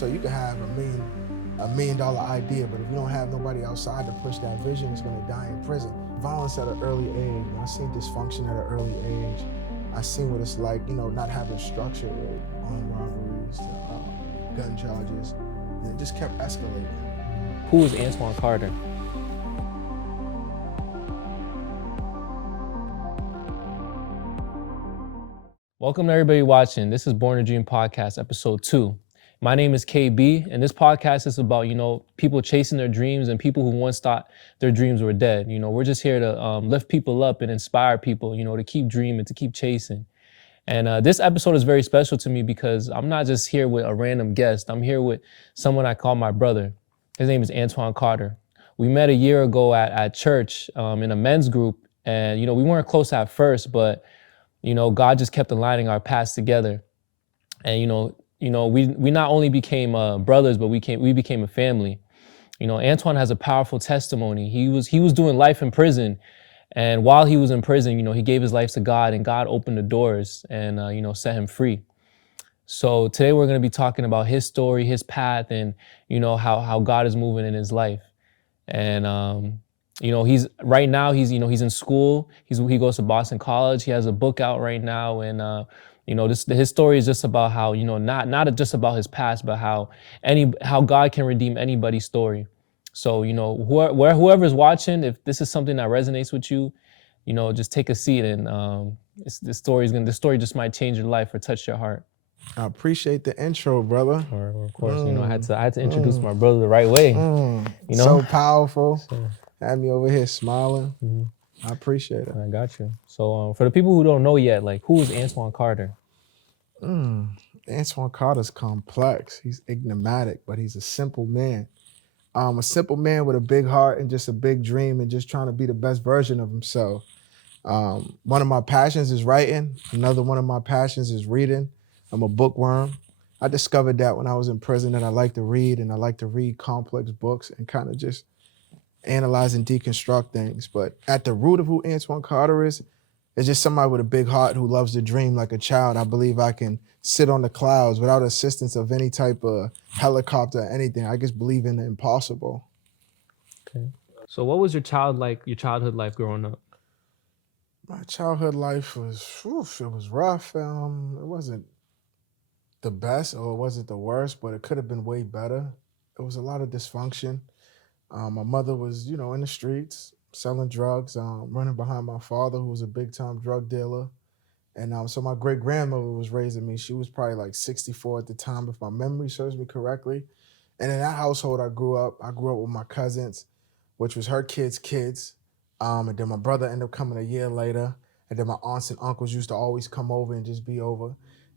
So you can have a $1 million idea, but if you don't have nobody outside to push that vision, it's going to die in prison. Violence at an early age. I seen dysfunction at an early age. I seen what it's like, not having structure with armed robberies to gun charges, and it just kept escalating. Who is Antoine Carter? Welcome to everybody watching. This is Born to Dream Podcast, episode 2. My name is KB, and this podcast is about, people chasing their dreams and people who once thought their dreams were dead. We're just here to lift people up and inspire people, to keep dreaming, to keep chasing. And this episode is very special to me because I'm not just here with a random guest. I'm here with someone I call my brother. His name is Antoine Carter. We met a year ago at church in a men's group, and, we weren't close at first, but God just kept aligning our paths together. And, we not only became brothers, but we became a family. Antoine has a powerful testimony. He was doing life in prison. And while he was in prison, he gave his life to God, and God opened the doors and, set him free. So today we're going to be talking about his story, his path, and, how God is moving in his life. And, he's right now, he's in school. He goes to Boston College. He has a book out right now. And, his story is just about how, not just about his past, but how God can redeem anybody's story. So, whoever's watching, if this is something that resonates with you, just take a seat, and this story just might change your life or touch your heart. I appreciate the intro, brother. Or of course, I had to introduce my brother the right way. So powerful. Had me over here smiling. I appreciate it. I got you. So for the people who don't know yet, who is Antoine Carter? Antoine Carter's complex. He's enigmatic, but he's a simple man. A simple man with a big heart and just a big dream and just trying to be the best version of himself. One of my passions is writing. Another one of my passions is reading. I'm a bookworm. I discovered that when I was in prison, that I like to read, and I like to read complex books and kind of just analyze and deconstruct things. But at the root of who Antoine Carter is just somebody with a big heart who loves to dream like a child. I believe I can sit on the clouds without assistance of any type of helicopter or anything. I just believe in the impossible. Okay. So what was your childhood life growing up? My childhood life was, it was rough. It wasn't the best or it wasn't the worst, but it could have been way better. It was a lot of dysfunction. My mother was, in the streets, selling drugs, running behind my father, who was a big-time drug dealer. And so my great-grandmother was raising me. She was probably like 64 at the time, if my memory serves me correctly. And in that household I grew up with my cousins, which was her kids. And then my brother ended up coming a year later. And then my aunts and uncles used to always come over and just be over.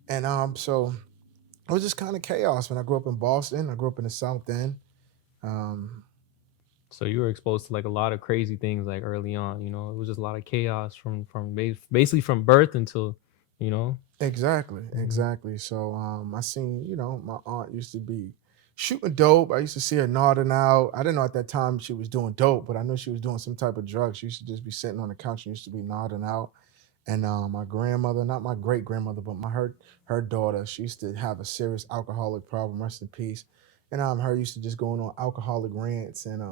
And so it was just kind of chaos when I grew up in Boston. I grew up in the South End. So you were exposed to a lot of crazy things early on, it was just a lot of chaos from basically from birth until, Exactly. So I seen, my aunt used to be shooting dope. I used to see her nodding out. I didn't know at that time she was doing dope, but I knew she was doing some type of drug. She used to just be sitting on the couch and used to be nodding out. And my grandmother, not my great grandmother, but her daughter, she used to have a serious alcoholic problem, rest in peace. And her used to just going on alcoholic rants. And I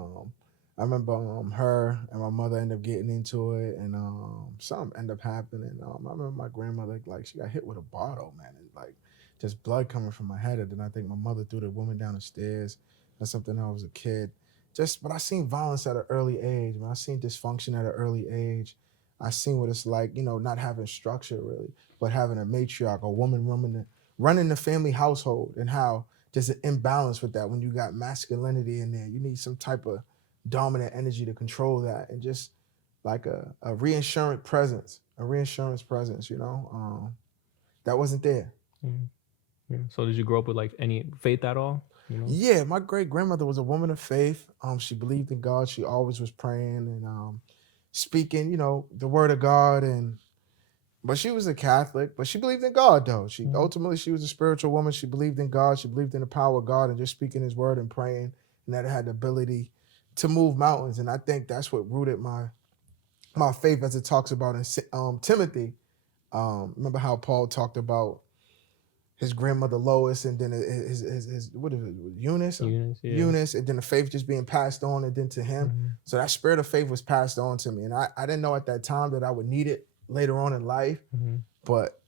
remember her and my mother ended up getting into it, and something ended up happening. I remember my grandmother, she got hit with a bottle, man, and just blood coming from her head. And then I think my mother threw the woman down the stairs. That's something I was a kid. But I seen violence at an early age, man. I seen dysfunction at an early age. I seen what it's like, not having structure really, but having a matriarch, a woman running the family household, and how there's an imbalance with that. When you got masculinity in there, you need some type of dominant energy to control that, and just like a reassurance presence, that wasn't there. Yeah. So did you grow up with any faith at all? Yeah, my great grandmother was a woman of faith. She believed in God. She always was praying and speaking, the word of God. But she was a Catholic, but she believed in God though. Ultimately she was a spiritual woman. She believed in God. She believed in the power of God and just speaking his word and praying, and that it had the ability to move mountains. And I think that's what rooted my faith, as it talks about in Timothy. Remember how Paul talked about his grandmother Lois, and then his what is it, Eunice, Eunice, yeah. Eunice, and then the faith just being passed on, and then to him. Mm-hmm. So that spirit of faith was passed on to me, and I didn't know at that time that I would need it later on in life, Mm-hmm. but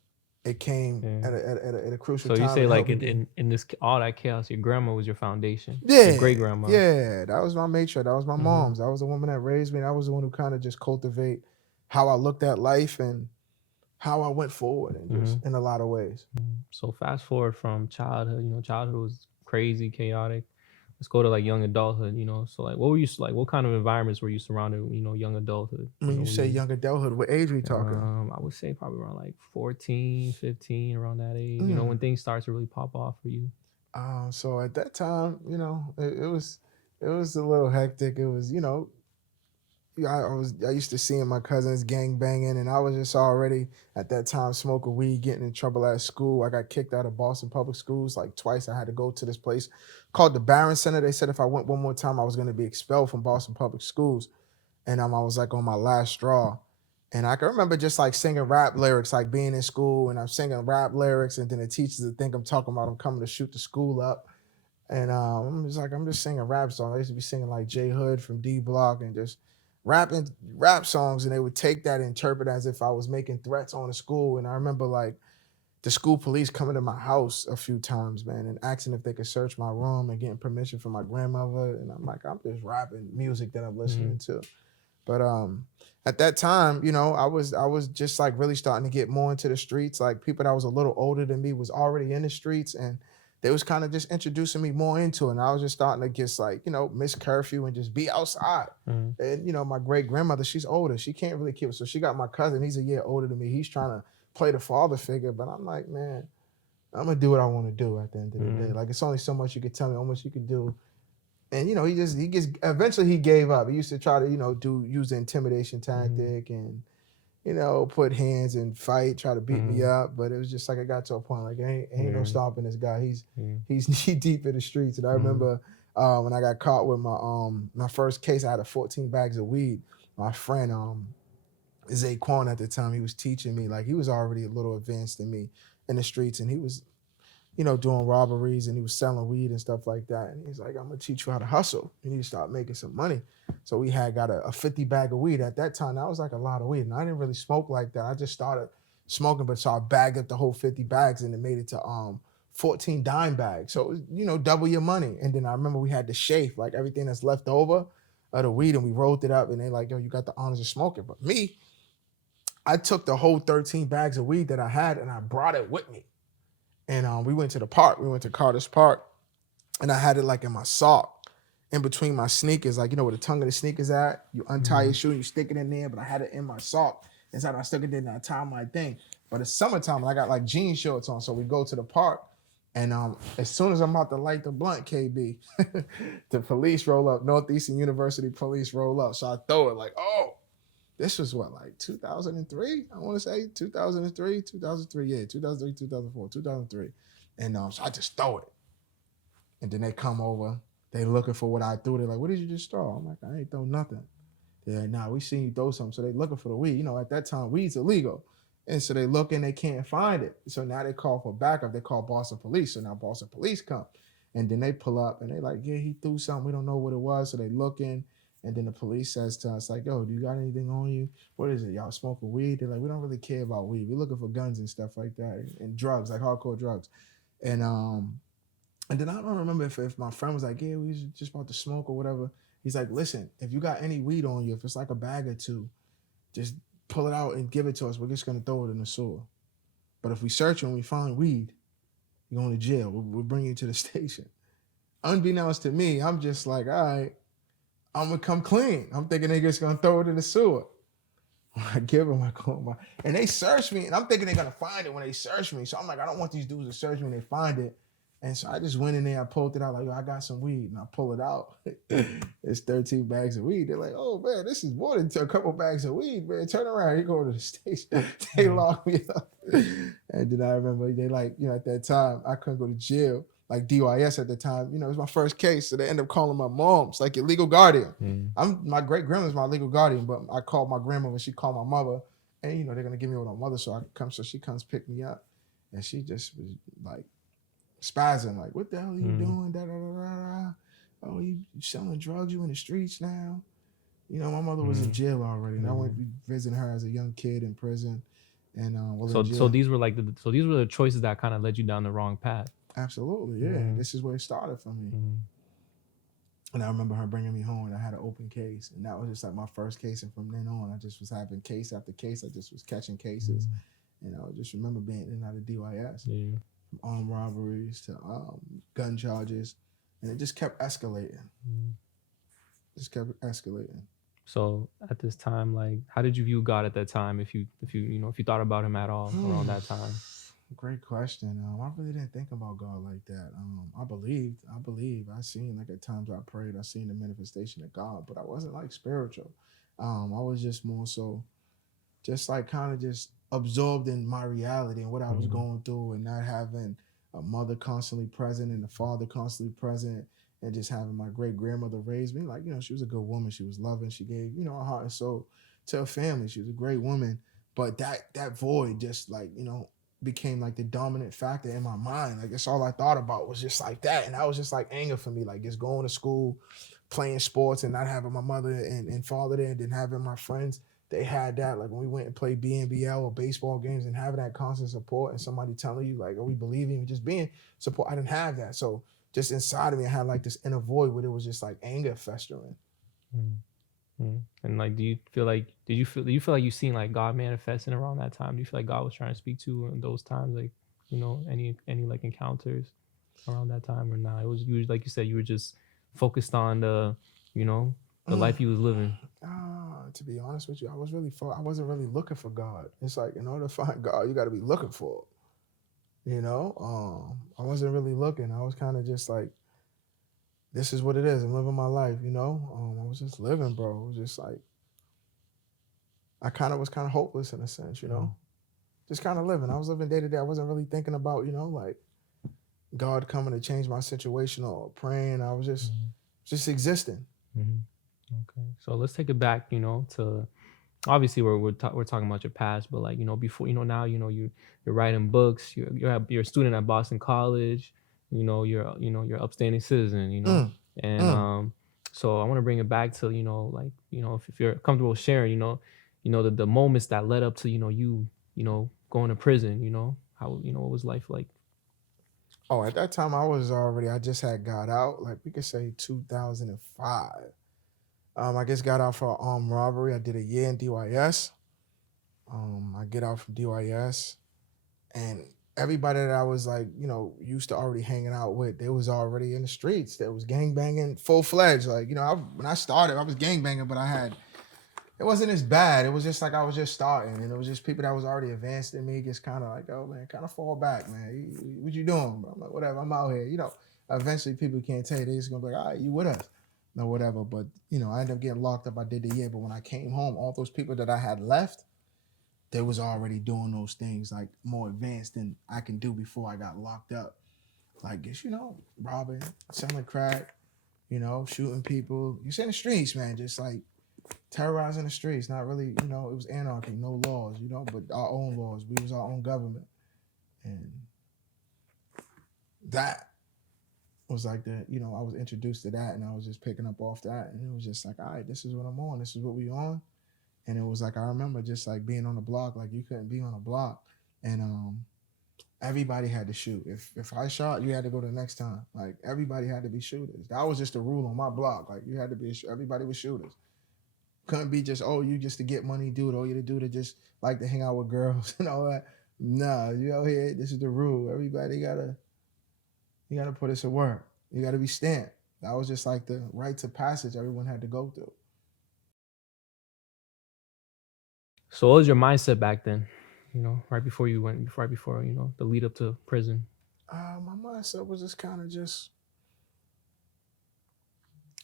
it came Yeah. at a crucial So time. you say to like help me in this all that chaos, your grandma was your foundation. yeah, Your great grandma. yeah, that was my matriarch. That was my Mhm. mom's. That was the woman that raised me. That was the one who kind of just cultivate how I looked at life and how I went forward, and just in a lot of ways. So fast forward from childhood, childhood was crazy, chaotic. Let's go to like young adulthood, So like, what were you like? What kind of environments were you surrounded? Young adulthood. When you say were young adulthood, what age we talking? I would say probably around like 14, 15, around that age. When Mm. things start to really pop off for you. So at that time, it was a little hectic. It was, I used to seeing my cousins gang banging, and I was just already at that time smoking weed, getting in trouble at school. I got kicked out of Boston public schools like twice. I had to go to this place called the Barron Center. They said if I went one more time, I was going to be expelled from Boston public schools, and I was like on my last straw. And I can remember just like singing rap lyrics, like being in school, and I'm singing rap lyrics, and then the teachers would think I'm talking about I'm coming to shoot the school up. And I'm just singing rap songs. I used to be singing like J Hood from D Block and just rapping rap songs, and they would take that and interpret as if I was making threats on the school. And I remember like the school police coming to my house a few times, man, and asking if they could search my room and getting permission from my grandmother. And I'm like, I'm just rapping music that I'm listening to. But at that time, I was just like really starting to get more into the streets. Like people that was a little older than me was already in the streets, and they was kind of just introducing me more into it. And I was just starting to just like, miss curfew and just be outside. Mm-hmm. And my great grandmother, she's older. She can't really keep it. So she got my cousin. He's a year older than me. He's trying to play the father figure. But I'm like, man, I'm gonna do what I want to do at the end of the day. Like it's only so much you could tell me, how much you could do. And he gets eventually he gave up. He used to try to use the intimidation tactic and put hands and fight, try to beat me up. But it was just like I got to a point like ain't no stopping this guy. He's knee deep in the streets. And I remember when I got caught with my first case, I had 14 bags of weed. My friend Zaquan at the time, he was teaching me, like he was already a little advanced than me in the streets, and he was doing robberies, and he was selling weed and stuff like that. And he's like, I'm gonna teach you how to hustle. You need to start making some money. So we had got a 50 bag of weed. At that time, that was like a lot of weed. And I didn't really smoke like that. I just started smoking, but so I bagged up the whole 50 bags and it made it to 14 dime bags. So it was, double your money. And then I remember we had to shave like everything that's left over of the weed, and we rolled it up, and they like, yo, you got the honors of smoking. But me, I took the whole 13 bags of weed that I had and I brought it with me. And we went to the park. We went to Carter's Park, and I had it like in my sock, in between my sneakers, like where the tongue of the sneakers at. You untie your shoe and you stick it in there, but I had it in my sock. Inside I stuck it in and I tied my thing. But it's summertime and I got like jean shorts on, so we go to the park. And as soon as I'm about to light the blunt, KB, the police roll up. Northeastern University police roll up. So I throw it like, oh. This was what, like 2003? I want to say 2003, 2003, yeah, 2003, 2004, 2003. And so I just throw it. And then they come over. They looking for what I threw. They're like, what did you just throw? I'm like, I ain't throw nothing. They're like, nah, we seen you throw something. So they looking for the weed. At that time, weed's illegal. And so they look and they can't find it. So now they call for backup. They call Boston police. So now Boston police come. And then they pull up and they like, yeah, he threw something. We don't know what it was. So they looking. And then the police says to us, like, yo, do you got anything on you? What is it? Y'all smoking weed? They're like, we don't really care about weed. We're looking for guns and stuff like that, and drugs, like hardcore drugs. And then I don't remember if my friend was like, yeah, we was just about to smoke or whatever. He's like, listen, if you got any weed on you, if it's like a bag or two, just pull it out and give it to us. We're just going to throw it in the sewer. But if we search you and we find weed, you're going to jail. We'll bring you to the station. Unbeknownst to me, I'm just like, all right, I'm gonna come clean. I'm thinking they're just gonna throw it in the sewer. I give them, I call my, and they search me, and I'm thinking they're gonna find it when they search me. So I'm like, I don't want these dudes to search me when they find it. And so I just went in there, I pulled it out, like, yo, I got some weed, and I pull it out. It's 13 bags of weed. They're like, oh man, this is more than a couple bags of weed, man. Turn around, you go to the station. They locked me up. And then I remember they like, at that time, I couldn't go to jail. Like DYS at the time, it was my first case. So they end up calling my mom. It's like your legal guardian. My great grandma's my legal guardian, but I called my grandmother. She called my mother, and they're gonna give me with my mother, so I come. So she comes pick me up, and she just was like spazzing, like, "What the hell are you Mm, doing? Da da da da da. Oh, you selling drugs? You in the streets now?" You know, my mother was in mm, jail already, and I went mm. visiting her as a young kid in prison, and well, in So jail. these were like these were the choices that kind of led you down the wrong path. Absolutely, yeah. Mm, This is where it started for me. mm, And I remember her bringing me home, and I had an open case, and that was just like my first case. And from then on, I just was having case after case. I just was catching cases, mm. and I just remember being in and out of DYS, Yeah. from armed robberies to gun charges, and it just kept escalating. Mm. Just kept escalating. So at this time, like, how did you view God at that time? If you thought about him at all around that time. Great question. I really didn't think about God like that. I seen, like, at times I prayed, I seen the manifestation of God, but I wasn't like spiritual. I was just more so just like kind of just absorbed in my reality and what I was Mm, going through, and not having a mother constantly present and a father constantly present, and just having my great grandmother raise me. Like, she was a good woman. She was loving. She gave, her heart and soul to her family. She was a great woman. But that void just, like, became like the dominant factor in my mind. Like, that's all I thought about was just like that. And that was just like anger for me. Like, just going to school, playing sports, and not having my mother and father there, and then having my friends, they had that. Like, when we went and played BNBL or baseball games, and having that constant support, and somebody telling you, like, "Are we believing you?" Just being support. I didn't have that. So just inside of me, I had like this inner void where it was just like anger festering. mm, mm. And like, do you feel like you seen like God manifesting around that time? Do you feel like God was trying to speak to you in those times? Like, any like encounters around that time, or not? It was you, like you said, you were just focused on you know, the Mm. life you was living. To be honest with you, I wasn't really looking for God. It's like, in order to find God, you got to be looking for it. I wasn't really looking. I was kind of just like, this is what it is. I'm living my life. I was just living, bro. It was just like, I kind of was kind of hopeless in a sense. Mm, Just kind of living. I was living day to day. I wasn't really thinking about, like, God coming to change my situation or praying. I was mm, just existing. mm. Okay, so let's take it back, to obviously we're talking about your past, but like, before, now, you're writing books, you're a student at Boston College, you're upstanding citizen, Mm, and mm. so I want to bring it back to, like, if you're comfortable sharing, the moments that led up to, going to prison, how, what was life like? Oh, at that time, I just had got out, like we could say 2005. I just got out for armed robbery. I did a year in DYS. I get out from DYS, and everybody that I was, like, used to already hanging out with, they was already in the streets. They was gang banging full fledged. Like, when I started, I was gang banging, but it wasn't as bad. It was just like I was just starting, and it was just people that was already advanced in me, just kind of like, "Oh man, kind of fall back, man. What you doing?" Bro? I'm like, "Whatever. I'm out here." Eventually people can't tell you. They just gonna be like, "All right, you with us?" No, whatever. But I ended up getting locked up. I did the year, but when I came home, all those people that I had left, they was already doing those things, like, more advanced than I can do before I got locked up. Like, just robbing, selling crack, shooting people. You see in the streets, man, just like terrorizing the streets. Not really, it was anarchy, no laws, but our own laws. We was our own government, and that was like I was introduced to that, and I was just picking up off that, and it was just like, all right, this is what I'm on. This is what we on. And it was like, I remember just like being on the block, like you couldn't be on a block, and everybody had to shoot. If I shot, you had to go the next time. Like, everybody had to be shooters. That was just a rule on my block. Like, you had to be everybody was shooters. Couldn't be just, oh, you just to get money, dude. Oh, you to do to just like to hang out with girls and all that. Nah, you out here. This is the rule. Everybody you gotta put us to work. You gotta be stamped. That was just like the rites of passage everyone had to go through. So what was your mindset back then, right before you went, right before, the lead up to prison? My mindset was just kind of just,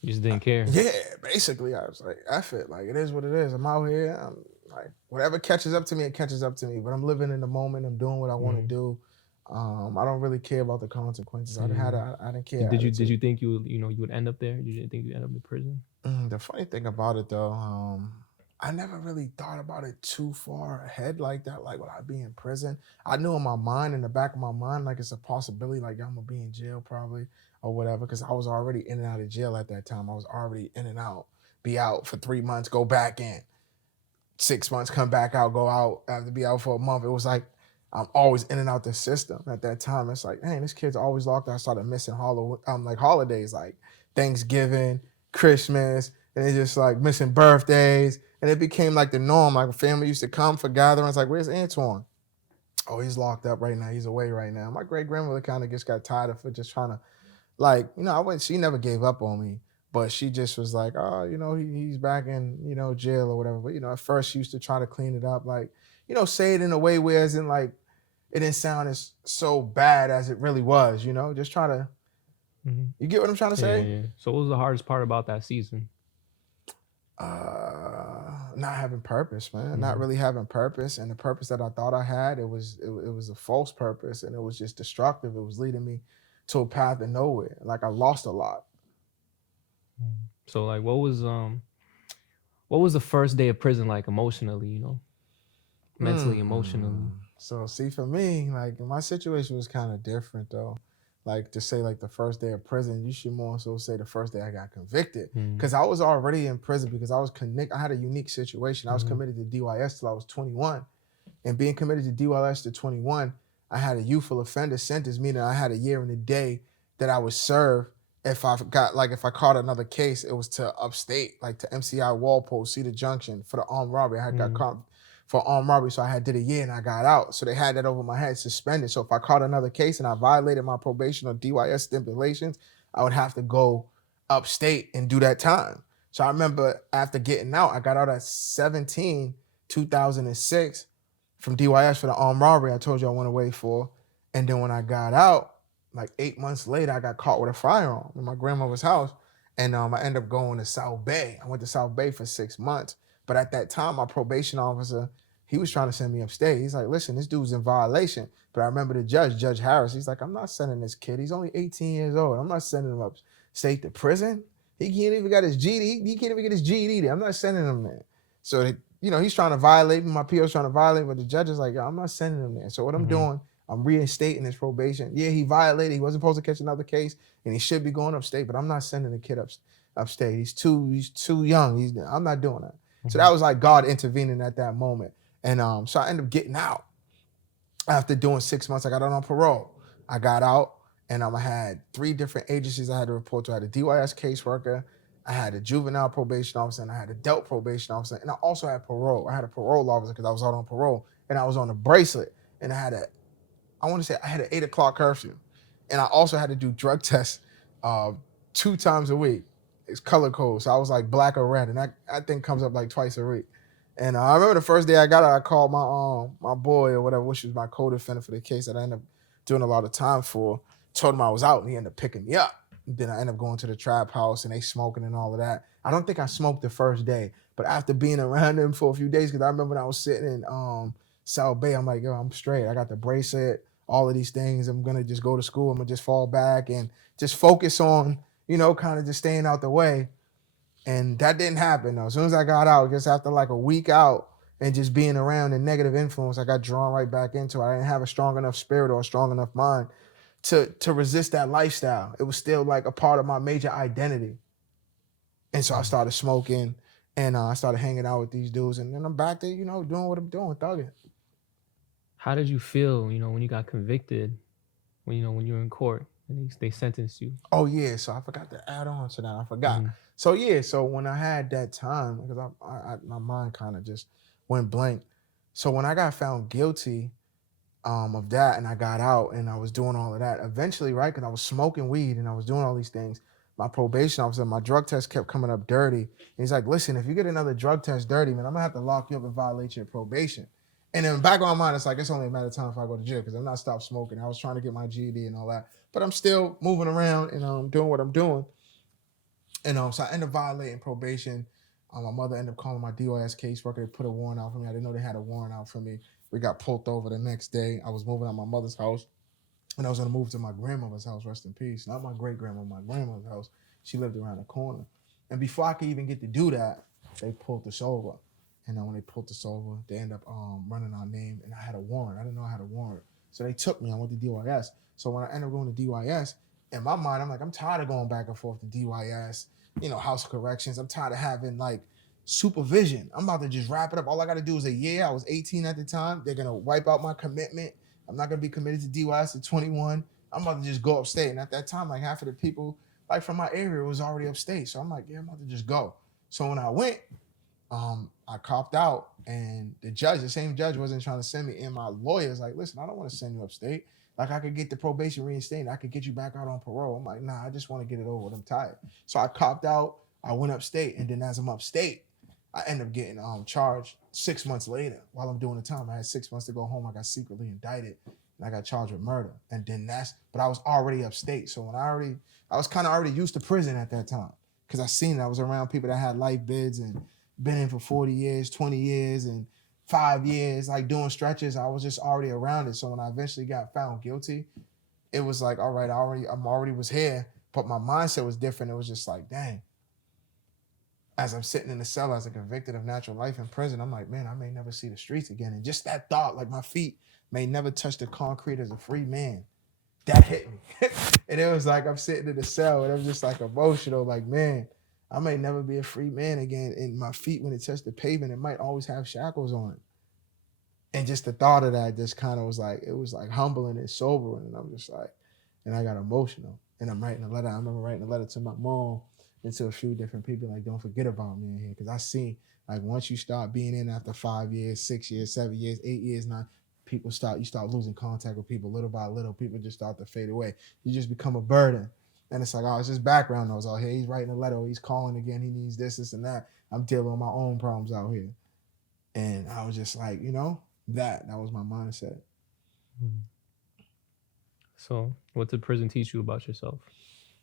You just didn't care. yeah, basically, I was like, F it. Like, it is what it is. I'm out here. I'm like, whatever catches up to me, it catches up to me. But I'm living in the moment. I'm doing what I want to Mm, do. I don't really care about the consequences. mm. I didn't care Did attitude. you think you would, you would end up there? You didn't think you'd end up in prison? The funny thing about it, though, I never really thought about it too far ahead like that. Like, would I be in prison? I knew in my mind, in the back of my mind, like it's a possibility, like I'm gonna be in jail probably or whatever, because I was already in and out of jail at that time. I was already in and out, be out for 3 months, go back in, 6 months, come back out, go out, after be out for a month. It was like I'm always in and out the system at that time. It's like, man, this kid's always locked out. I started missing like holidays, like Thanksgiving, Christmas, and it's just like missing birthdays. And it became like the norm. Like family used to come for gatherings. Like, where's Antoine? Oh, he's locked up right now. He's away right now. My great grandmother kind of just got tired of it, just trying to, like, I went. She never gave up on me, but she just was like, oh, he's back in, jail or whatever. But at first she used to try to clean it up, like, say it in a way where isn't like it didn't sound as so bad as it really was. Just try to. You get what I'm trying to say? Yeah. So what was the hardest part about that season? Not having purpose, man. Not really having purpose, and the purpose that I thought I had, it was a false purpose, and it was just destructive. It was leading me to a path of nowhere. Like I lost a lot. So like, what was the first day of prison like emotionally? Mentally, emotionally. So see, for me, like my situation was kind of different though. Like to say like the first day of prison, you should more so say the first day I got convicted, because I was already in prison because I was I had a unique situation. I was committed to DYS till I was 21, and being committed to DYS to 21, I had a youthful offender sentence, meaning I had a year and a day that I would serve. If I caught another case, it was to upstate, like to MCI Walpole, Cedar Junction for the armed robbery. I had got caught for armed robbery, so I did a year and I got out. So they had that over my head, suspended. So if I caught another case and I violated my probation or DYS stipulations, I would have to go upstate and do that time. So I remember after getting out, I got out at 17, 2006 from DYS for the armed robbery I told you I went away for. And then when I got out, like 8 months later, I got caught with a firearm in my grandmother's house. And I ended up going to South Bay. I went to South Bay for 6 months. But at that time, my probation officer, he was trying to send me upstate. He's like, listen, this dude's in violation. But I remember the judge, Judge Harris, he's like, I'm not sending this kid. He's only 18 years old. I'm not sending him upstate to prison. He can't even get his GED. He can't even get his GED there. I'm not sending him there. So, he's trying to violate me. My PO's trying to violate me. But the judge is like, I'm not sending him there. So what I'm doing, I'm reinstating his probation. Yeah, he violated. He wasn't supposed to catch another case, and he should be going upstate. But I'm not sending the kid upstate. He's too young. I'm not doing that. So that was like God intervening at that moment. And so I ended up getting out. After doing 6 months, I got out on parole. I got out, and I had 3 different agencies I had to report to. I had a DYS caseworker, I had a juvenile probation officer, and I had a adult probation officer. And I also had parole. I had a parole officer because I was out on parole, and I was on a bracelet. And I had an 8 o'clock curfew. And I also had to do drug tests 2 times a week. It's color code. So I was like black or red. And that thing comes up like twice a week. And I remember the first day I got out, I called my boy or whatever, which was my co-defendant for the case that I ended up doing a lot of time for, told him I was out, and he ended up picking me up. Then I ended up going to the trap house, and they smoking and all of that. I don't think I smoked the first day, but after being around them for a few days, because I remember when I was sitting in South Bay, I'm like, yo, I'm straight. I got the bracelet, all of these things. I'm going to just go to school. I'm going to just fall back and just focus on, kind of just staying out the way. And that didn't happen though. As soon as I got out, just after like a week out and just being around the negative influence, I got drawn right back into it. I didn't have a strong enough spirit or a strong enough mind to resist that lifestyle. It was still like a part of my major identity. And so I started smoking, and I started hanging out with these dudes, and then I'm back to, doing what I'm doing, thugging. How did you feel, when you got convicted, when you were in court and they sentenced you? Oh yeah, so I forgot to add on to that. I forgot. So yeah, so when I had that time, because my mind kind of just went blank. So when I got found guilty of that, and I got out, and I was doing all of that, eventually, right, because I was smoking weed and I was doing all these things, my probation officer, my drug test kept coming up dirty. And he's like, listen, if you get another drug test dirty, man, I'm gonna have to lock you up and violate your probation. And in the back of my mind, it's like, it's only a matter of time if I go to jail, because I'm not stopped smoking. I was trying to get my GED and all that, but I'm still moving around and doing what I'm doing. And so I ended up violating probation. My mother ended up calling my DOS caseworker. They put a warrant out for me. I didn't know they had a warrant out for me. We got pulled over the next day. I was moving out my mother's house, and I was gonna move to my grandmother's house, rest in peace. Not my great grandma, my grandmother's house. She lived around the corner. And before I could even get to do that, they pulled us over. And then when they pulled us over, they ended up running our name, and I had a warrant. I didn't know I had a warrant, so they took me. I went to DYS. So when I ended up going to DYS, in my mind, I'm like, I'm tired of going back and forth to DYS, House of Corrections. I'm tired of having like supervision. I'm about to just wrap it up. All I got to do is a year. I was 18 at the time. They're gonna wipe out my commitment. I'm not gonna be committed to DYS at 21. I'm about to just go upstate. And at that time, like half of the people, like from my area, was already upstate. So I'm like, yeah, I'm about to just go. So when I went, I copped out, and the same judge, wasn't trying to send me. And my lawyer's like, listen, I don't want to send you upstate. Like I could get the probation reinstated. I could get you back out on parole. I'm like, nah, I just want to get it over with. I'm tired. So I copped out. I went upstate, and then as I'm upstate, I ended up getting charged 6 months later. While I'm doing the time, I had 6 months to go home. I got secretly indicted, and I got charged with murder. And then but I was already upstate. So I was kind of already used to prison at that time, because I seen it. I was around people that had life bids and been in for 40 years, 20 years, and 5 years, like doing stretches. I was just already around it. So when I eventually got found guilty, it was like, all right, I'm already was here, but my mindset was different. It was just like, dang, as I'm sitting in the cell as a convicted of natural life in prison, I'm like, man, I may never see the streets again. And just that thought, like my feet may never touch the concrete as a free man, that hit me. And it was like I'm sitting in the cell, and it was just like emotional, like, man, I may never be a free man again. And my feet, when it touched the pavement, it might always have shackles on it. And just the thought of that just kind of was like, it was like humbling and sobering. And I'm just like, and I got emotional. And I'm writing a letter. I remember writing a letter to my mom and to a few different people, like, don't forget about me in here. Because I seen, like, once you start being in after 5 years, 6 years, 7 years, 8 years, now, you start losing contact with people little by little. People just start to fade away. You just become a burden. And it's like, oh, it's just background noise. Oh, here he's writing a letter. Oh, he's calling again. He needs this, and that. I'm dealing with my own problems out here. And I was just like, that was my mindset. Mhm. So, what did prison teach you about yourself?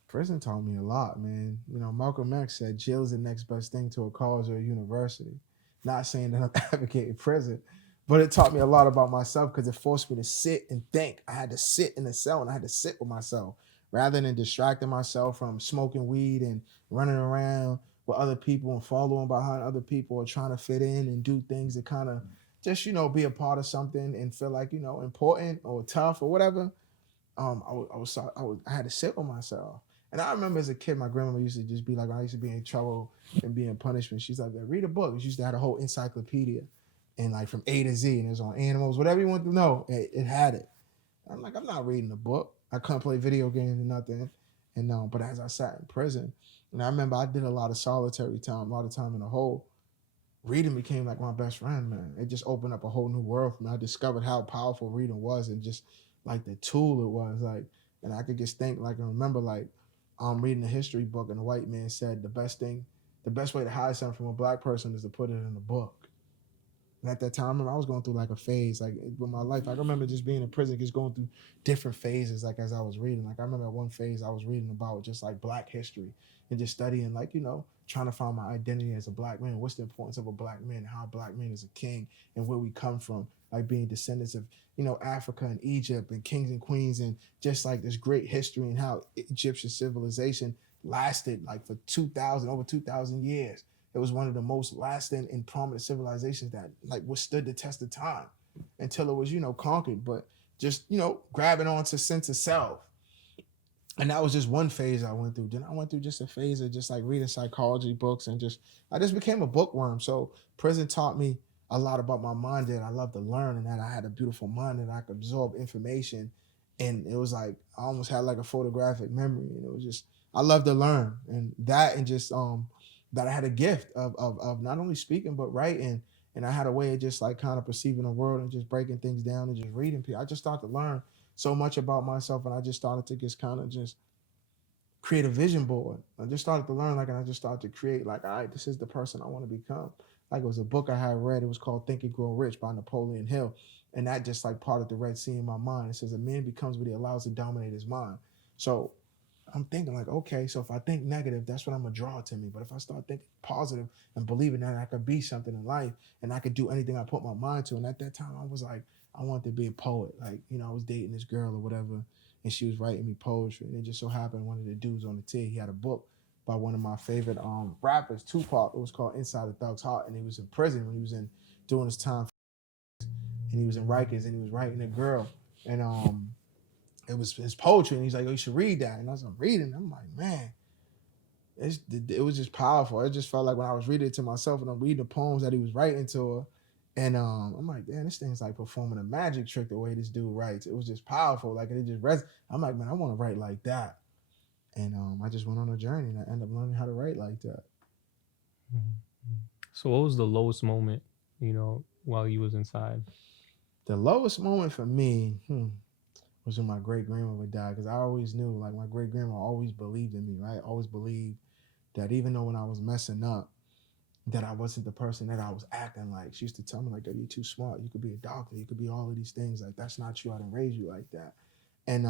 Prison taught me a lot, man. Malcolm X said jail is the next best thing to a college or a university. Not saying that I'm advocating prison, but it taught me a lot about myself, because it forced me to sit and think. I had to sit in a cell, and I had to sit with myself rather than distracting myself from smoking weed and running around with other people and following behind other people, or trying to fit in and do things that kind of just, be a part of something and feel like, important or tough or whatever. I had to sit with myself. And I remember as a kid, my grandmother used to just be like, when I used to be in trouble and be in punishment, she's like, read a book. She used to have a whole encyclopedia, and like from A to Z, and it was on animals, whatever you want to know, it had it. I'm like, I'm not reading a book. I couldn't play video games and nothing. And but as I sat in prison, and I remember I did a lot of solitary time, a lot of time in a hole. Reading became like my best friend, man. It just opened up a whole new world for me. I discovered how powerful reading was, and just like the tool it was. Like, and I could just think, like, and remember, like, I'm reading a history book, and the white man said the best way to hide something from a black person is to put it in a book. And at that time, I remember I was going through like a phase, like with my life. I remember just being in prison, just going through different phases, like as I was reading. Like I remember at one phase I was reading about just like black history and just studying, like, trying to find my identity as a black man. What's the importance of a black man, how a black man is a king, and where we come from, like being descendants of, Africa and Egypt and kings and queens, and just like this great history, and how Egyptian civilization lasted like for over 2,000 years. It was one of the most lasting and prominent civilizations that like withstood the test of time until it was, conquered. But just, grabbing onto sense of self. And that was just one phase I went through. Then I went through just a phase of just like reading psychology books, and I just became a bookworm. So prison taught me a lot about my mind, that I love to learn, and that I had a beautiful mind, and I could absorb information. And it was like I almost had like a photographic memory. And it was just, I love to learn, and just that I had a gift of not only speaking but writing. And I had a way of just like kind of perceiving the world and just breaking things down and just reading people. I just started to learn so much about myself, and I just started to just kind of just create a vision board. I just started to learn, like, and I just started to create, like, all right, this is the person I want to become. Like, it was a book I had read. It was called Think and Grow Rich by Napoleon Hill. And that just like parted the Red Sea in my mind. It says a man becomes what he allows to dominate his mind. So I'm thinking like, okay, so if I think negative, that's what I'm gonna draw to me. But if I start thinking positive and believing that I could be something in life, and I could do anything I put my mind to. And at that time I was like, I wanted to be a poet. Like, I was dating this girl or whatever, and she was writing me poetry. And it just so happened one of the dudes on the team, he had a book by one of my favorite rappers, Tupac. It was called Inside the Thug's Heart, and he was in prison when he was in doing his time, and he was in Rikers, and he was writing a girl, and it was his poetry, and he's like, "Oh, you should read that." And as I'm reading, I'm like, man, it was just powerful. It just felt like when I was reading it to myself, and I'm reading the poems that he was writing to her, and I'm like, damn, this thing's like performing a magic trick the way this dude writes. It was just powerful, like it just I'm like, man, I want to write like that. And I just went on a journey, and I ended up learning how to write like that. So what was the lowest moment, while you was inside? The lowest moment for me was when my great grandmother died, because I always knew, like, my great grandma always believed in me, right? Always believed that even though when I was messing up, that I wasn't the person that I was acting like. She used to tell me, like, "Oh, you're too smart. You could be a doctor. You could be all of these things. Like, that's not you. I didn't raise you like that." And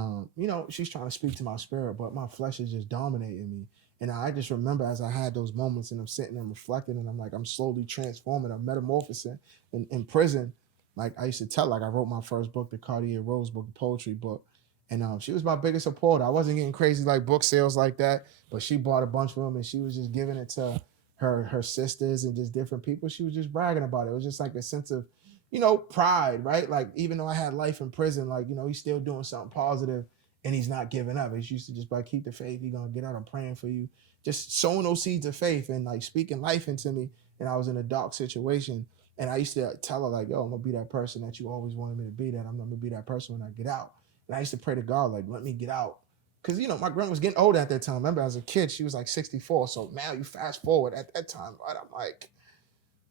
she's trying to speak to my spirit, but my flesh is just dominating me. And I just remember as I had those moments, and I'm sitting and reflecting, and I'm like, I'm slowly transforming, I'm metamorphosing in prison. Like, I used to tell, like, I wrote my first book, the Cartier Rose book, the poetry book. And she was my biggest supporter. I wasn't getting crazy like book sales like that, but she bought a bunch of them, and she was just giving it to her sisters and just different people. She was just bragging about it. It was just like a sense of, pride, right? Like, even though I had life in prison, like, he's still doing something positive, and he's not giving up. He used to just, like, keep the faith. You're gonna get out. I'm praying for you. Just sowing those seeds of faith and, like, speaking life into me. And I was in a dark situation, and I used to tell her, like, yo, I'm gonna be that person that you always wanted me to be. That I'm gonna be that person when I get out. And I used to pray to God, like, let me get out. Because, my grandma was getting old at that time. Remember, as a kid, she was like 64. So now you fast forward at that time, right? I'm like,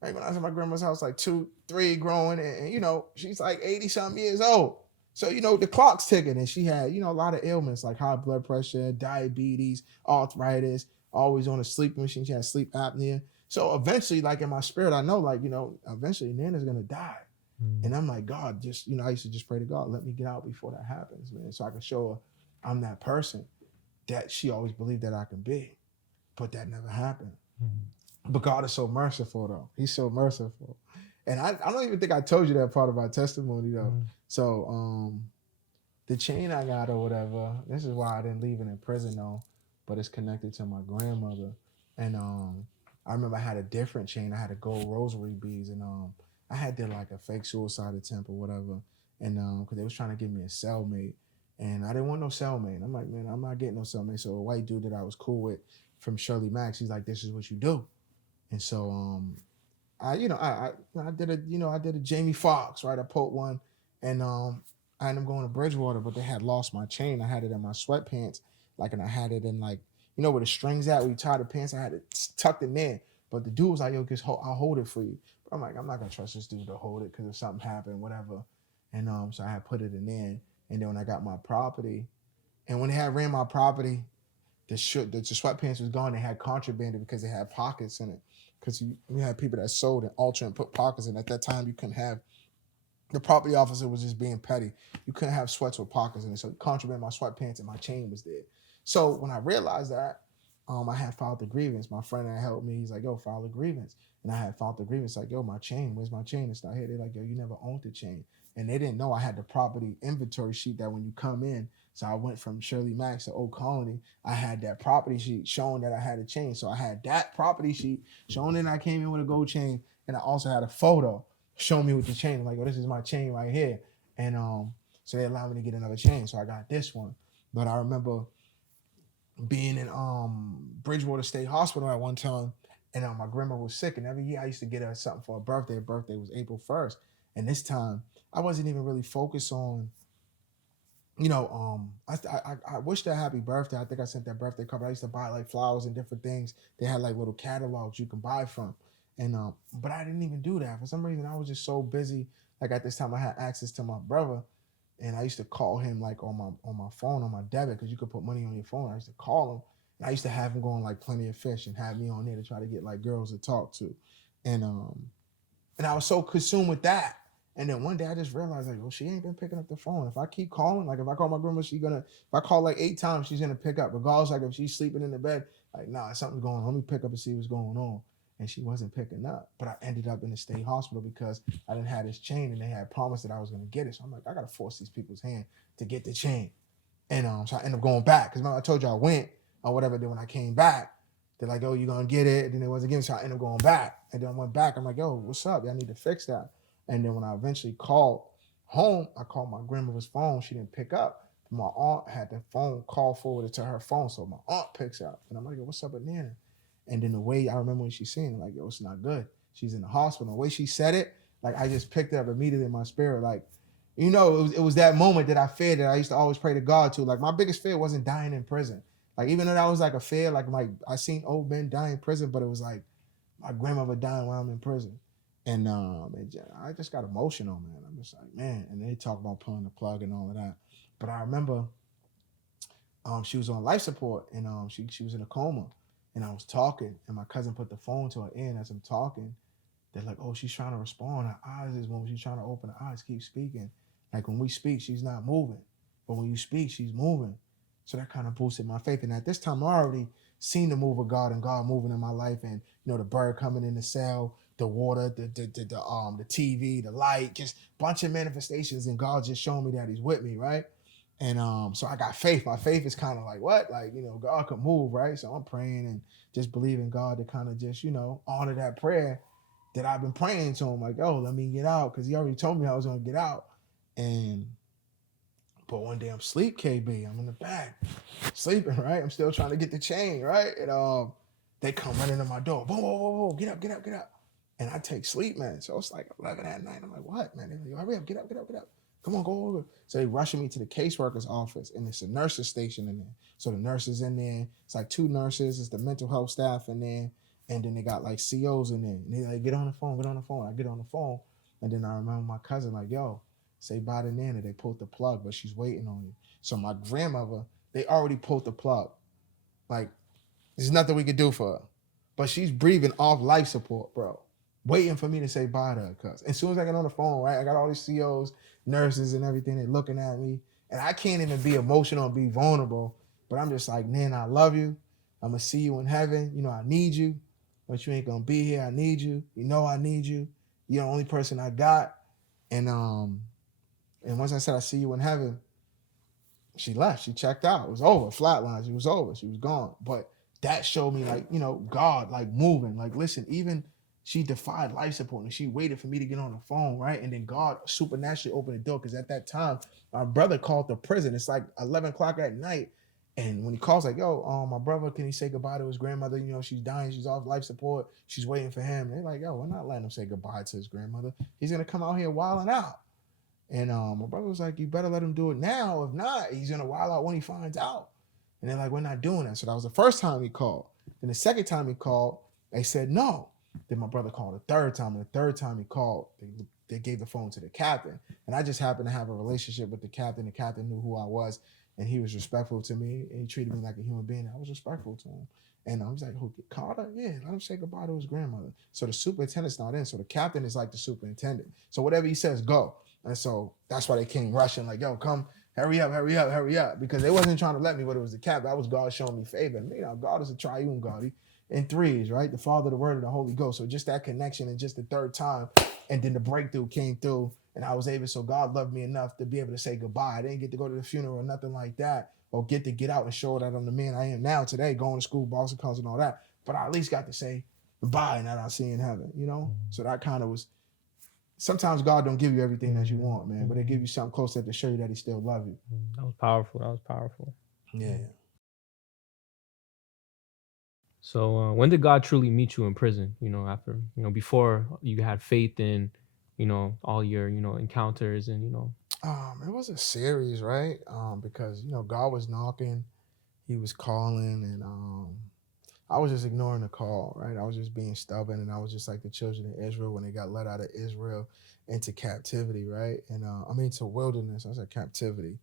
right, when I was at my grandma's house, like 2, 3 growing, and she's like 80 something years old. So, the clock's ticking, and she had, a lot of ailments like high blood pressure, diabetes, arthritis, always on a sleep machine. She had sleep apnea. So eventually, like, in my spirit, I know, like, eventually Nana's going to die. And I'm like, God, just, I used to just pray to God, let me get out before that happens, man. So I can show her I'm that person that she always believed that I can be. But that never happened. But God is so merciful, though. He's so merciful. And I don't even think I told you that part of my testimony, though. So the chain I got or whatever, this is why I didn't leave it in prison, though. But it's connected to my grandmother. And I remember I had a different chain. I had a gold rosary beads. And I had did like a fake suicide attempt or whatever. And because they was trying to give me a cellmate. And I didn't want no cellmate. I'm like, man, I'm not getting no cellmate. So a white dude that I was cool with from Shirley Max, he's like, this is what you do. And so I did a Jamie Foxx, right? I put one, and I ended up going to Bridgewater, but they had lost my chain. I had it in my sweatpants, like, and I had it in, like, where the strings at, where you tie the pants. I had it tucked in there, but the dude was like, yo, I'll hold it for you. But I'm like, I'm not gonna trust this dude to hold it because if something happened, whatever. And so I had put it in there, and then when I got my property, and when they had ran my property, the sweatpants was gone. They had contrabanded because they had pockets in it. Because you had people that sold and altered and put pockets in. At that time, you couldn't have, the property officer was just being petty. You couldn't have sweats with pockets in it. So he contrabanded my sweatpants, and my chain was there. So when I realized that, I had filed the grievance. My friend that helped me, he's like, yo, file the grievance. And I had filed the grievance, like, yo, my chain, where's my chain? It's not here. They're like, yo, you never owned the chain. And they didn't know I had the property inventory sheet that when you come in. So I went from Shirley Max to Old Colony. I had that property sheet showing that I had a chain. So I had that property sheet showing that I came in with a gold chain. And I also had a photo showing me with the chain. I'm like, oh, this is my chain right here. And so they allowed me to get another chain. So I got this one. But I remember being in Bridgewater State Hospital at one time, and my grandma was sick, and every year I used to get her something for her birthday. Her birthday was April 1st, and this time I wasn't even really focused on, I wished her a happy birthday. I think I sent that birthday card. I used to buy like flowers and different things. They had like little catalogs you can buy from, and but I didn't even do that for some reason. I was just so busy. Like at this time, I had access to my brother, and I used to call him like on my phone on my debit because you could put money on your phone. I used to call him, and I used to have him going like Plenty of Fish and have me on there to try to get like girls to talk to, and and I was so consumed with that. And then one day I just realized, like, well, she ain't been picking up the phone. If I keep calling, like if I call my grandma, if I call like 8 times, she's gonna pick up, regardless. Like if she's sleeping in the bed, like, nah, something's going on. Let me pick up and see what's going on. And she wasn't picking up. But I ended up in the state hospital because I didn't have this chain, and they had promised that I was gonna get it. So I'm like, I gotta force these people's hand to get the chain. And so I ended up going back because I told you I went or whatever. Then when I came back, They're like, "Oh, you gonna get it?" And then they wasn't getting it, so I ended up going back. And then I went back. I'm like, "Yo, what's up? Y'all need to fix that." And then when I eventually called home, I called my grandmother's phone. She didn't pick up. My aunt had the phone call forwarded to her phone, so my aunt picks up, and I'm like, "Yo, what's up with Nana?" And then the way I remember when she's saying it, like, "Yo, it's not good. She's in the hospital." The way she said it, like, I just picked it up immediately in my spirit, like. It was that moment that I feared that I used to always pray to God to. Like my biggest fear wasn't dying in prison. Like even though that was like a fear, like I seen old men die in prison, but it was like my grandmother dying while I'm in prison. And I just got emotional, man. I'm just like, man. And they talk about pulling the plug and all of that. But I remember she was on life support and she was in a coma. And I was talking, and my cousin put the phone to her ear, and as I'm talking, they're like, oh, she's trying to respond. Her eyes is moving. She's trying to open her eyes, keep speaking. Like when we speak, she's not moving. But when you speak, she's moving. So that kind of boosted my faith. And at this time, I already seen the move of God and God moving in my life. And the bird coming in the cell, the water, the TV, the light, just a bunch of manifestations. And God just showing me that He's with me, right? And so I got faith. My faith is kind of like what? Like, God could move, right? So I'm praying and just believing God to kind of just, honor that prayer that I've been praying to him, like, oh, let me get out, because he already told me I was gonna get out. And but one day I'm asleep, KB. I'm in the back, sleeping, right? I'm still trying to get the chain, right? And they come running to my door. Boom, whoa, whoa, whoa, get up, get up, get up. And I take sleep, man. So it's like 11 at night. I'm like, what, man? They're like, hurry up, get up, get up, get up. Come on, go over. So they rushing me to the caseworker's office, and it's a nurse's station in there. So the nurses in there, it's like 2 nurses, it's the mental health staff in there, and then they got like COs in there. And they like, get on the phone, get on the phone. I get on the phone, and then I remember my cousin like, yo, say bye to Nana. They pulled the plug, but she's waiting on you. So my grandmother, they already pulled the plug. Like, there's nothing we could do for her. But she's breathing off life support, bro. Waiting for me to say bye to her. Cause as soon as I get on the phone, right, I got all these COs, nurses, and everything. They're looking at me. And I can't even be emotional and be vulnerable. But I'm just like, Nana, I love you. I'm gonna see you in heaven. I need you. But you ain't gonna be here. I need you. I need you. You're the only person I got. And once I said I see you in heaven, she left. She checked out. It was over. Flatline. She was over. She was gone. But that showed me, like, God, like, moving. Like, listen, even she defied life support and she waited for me to get on the phone, right? And then God supernaturally opened the door, because at that time, my brother called the prison. It's like 11 o'clock at night. And when he calls, like, yo, my brother, can he say goodbye to his grandmother? She's dying. She's off life support. She's waiting for him. And they're like, yo, we're not letting him say goodbye to his grandmother. He's going to come out here wilding out. And my brother was like, you better let him do it now. If not, he's going to wild out when he finds out. And they're like, we're not doing that. So that was the first time he called. Then the second time he called, they said no. Then my brother called the third time. And the third time he called, they gave the phone to the captain. And I just happened to have a relationship with the captain. The captain knew who I was, and he was respectful to me. And he treated me like a human being. I was respectful to him. And I was like, who, Carter? Yeah, let him say goodbye to his grandmother. So the superintendent's not in. So the captain is like the superintendent. So whatever he says, go. And so that's why they came rushing, like, yo, come, hurry up, hurry up, hurry up. Because they wasn't trying to let me, but it was the cap. That was God showing me favor. And, God is a triune God. He, in threes, right? The Father, the Word, and the Holy Ghost. So just that connection, and just the third time, and then the breakthrough came through, and I was able, so God loved me enough to be able to say goodbye. I didn't get to go to the funeral or nothing like that, or get to get out and show that I'm the man I am now today, going to school, Boston College and all that. But I at least got to say goodbye, and that I'll see in heaven, So that kind of was, sometimes God don't give you everything that you want, man, but they give you something closer to show you that He still love you. That was powerful. That was powerful. Yeah. So when did God truly meet you in prison? After, before you had faith in, all your, encounters and, It was a series, right? Because God was knocking, He was calling, and I was just ignoring the call, right? I was just being stubborn, and I was just like the children of Israel when they got led out of Israel into captivity, right? And to wilderness. I said captivity.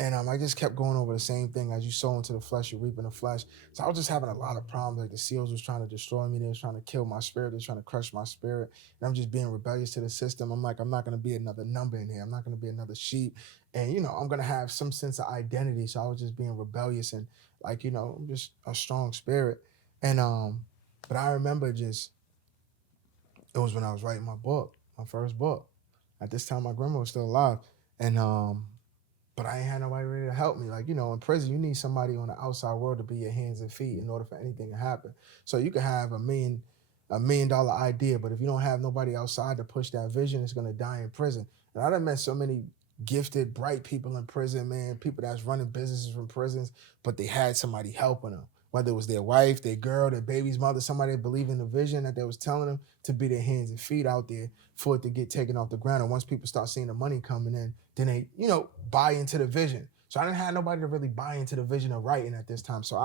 And I just kept going over the same thing. As you sow into the flesh, you reap in the flesh. So I was just having a lot of problems. Like the seals was trying to destroy me. They was trying to kill my spirit. They was trying to crush my spirit. And I'm just being rebellious to the system. I'm like, I'm not going to be another number in here. I'm not going to be another sheep. And, I'm going to have some sense of identity. So I was just being rebellious and like, I'm just a strong spirit. And, but I remember it was when I was writing my book, my first book. At this time, my grandma was still alive. And, but I ain't had nobody ready to help me. Like, in prison, you need somebody on the outside world to be your hands and feet in order for anything to happen. So you can have $1 million idea, but if you don't have nobody outside to push that vision, it's gonna die in prison. And I done met so many gifted, bright people in prison, man, people that's running businesses from prisons, but they had somebody helping them. Whether it was their wife, their girl, their baby's mother, somebody that believed in the vision that they was telling them to be their hands and feet out there for it to get taken off the ground. And once people start seeing the money coming in, then they, buy into the vision. So I didn't have nobody to really buy into the vision of writing at this time. So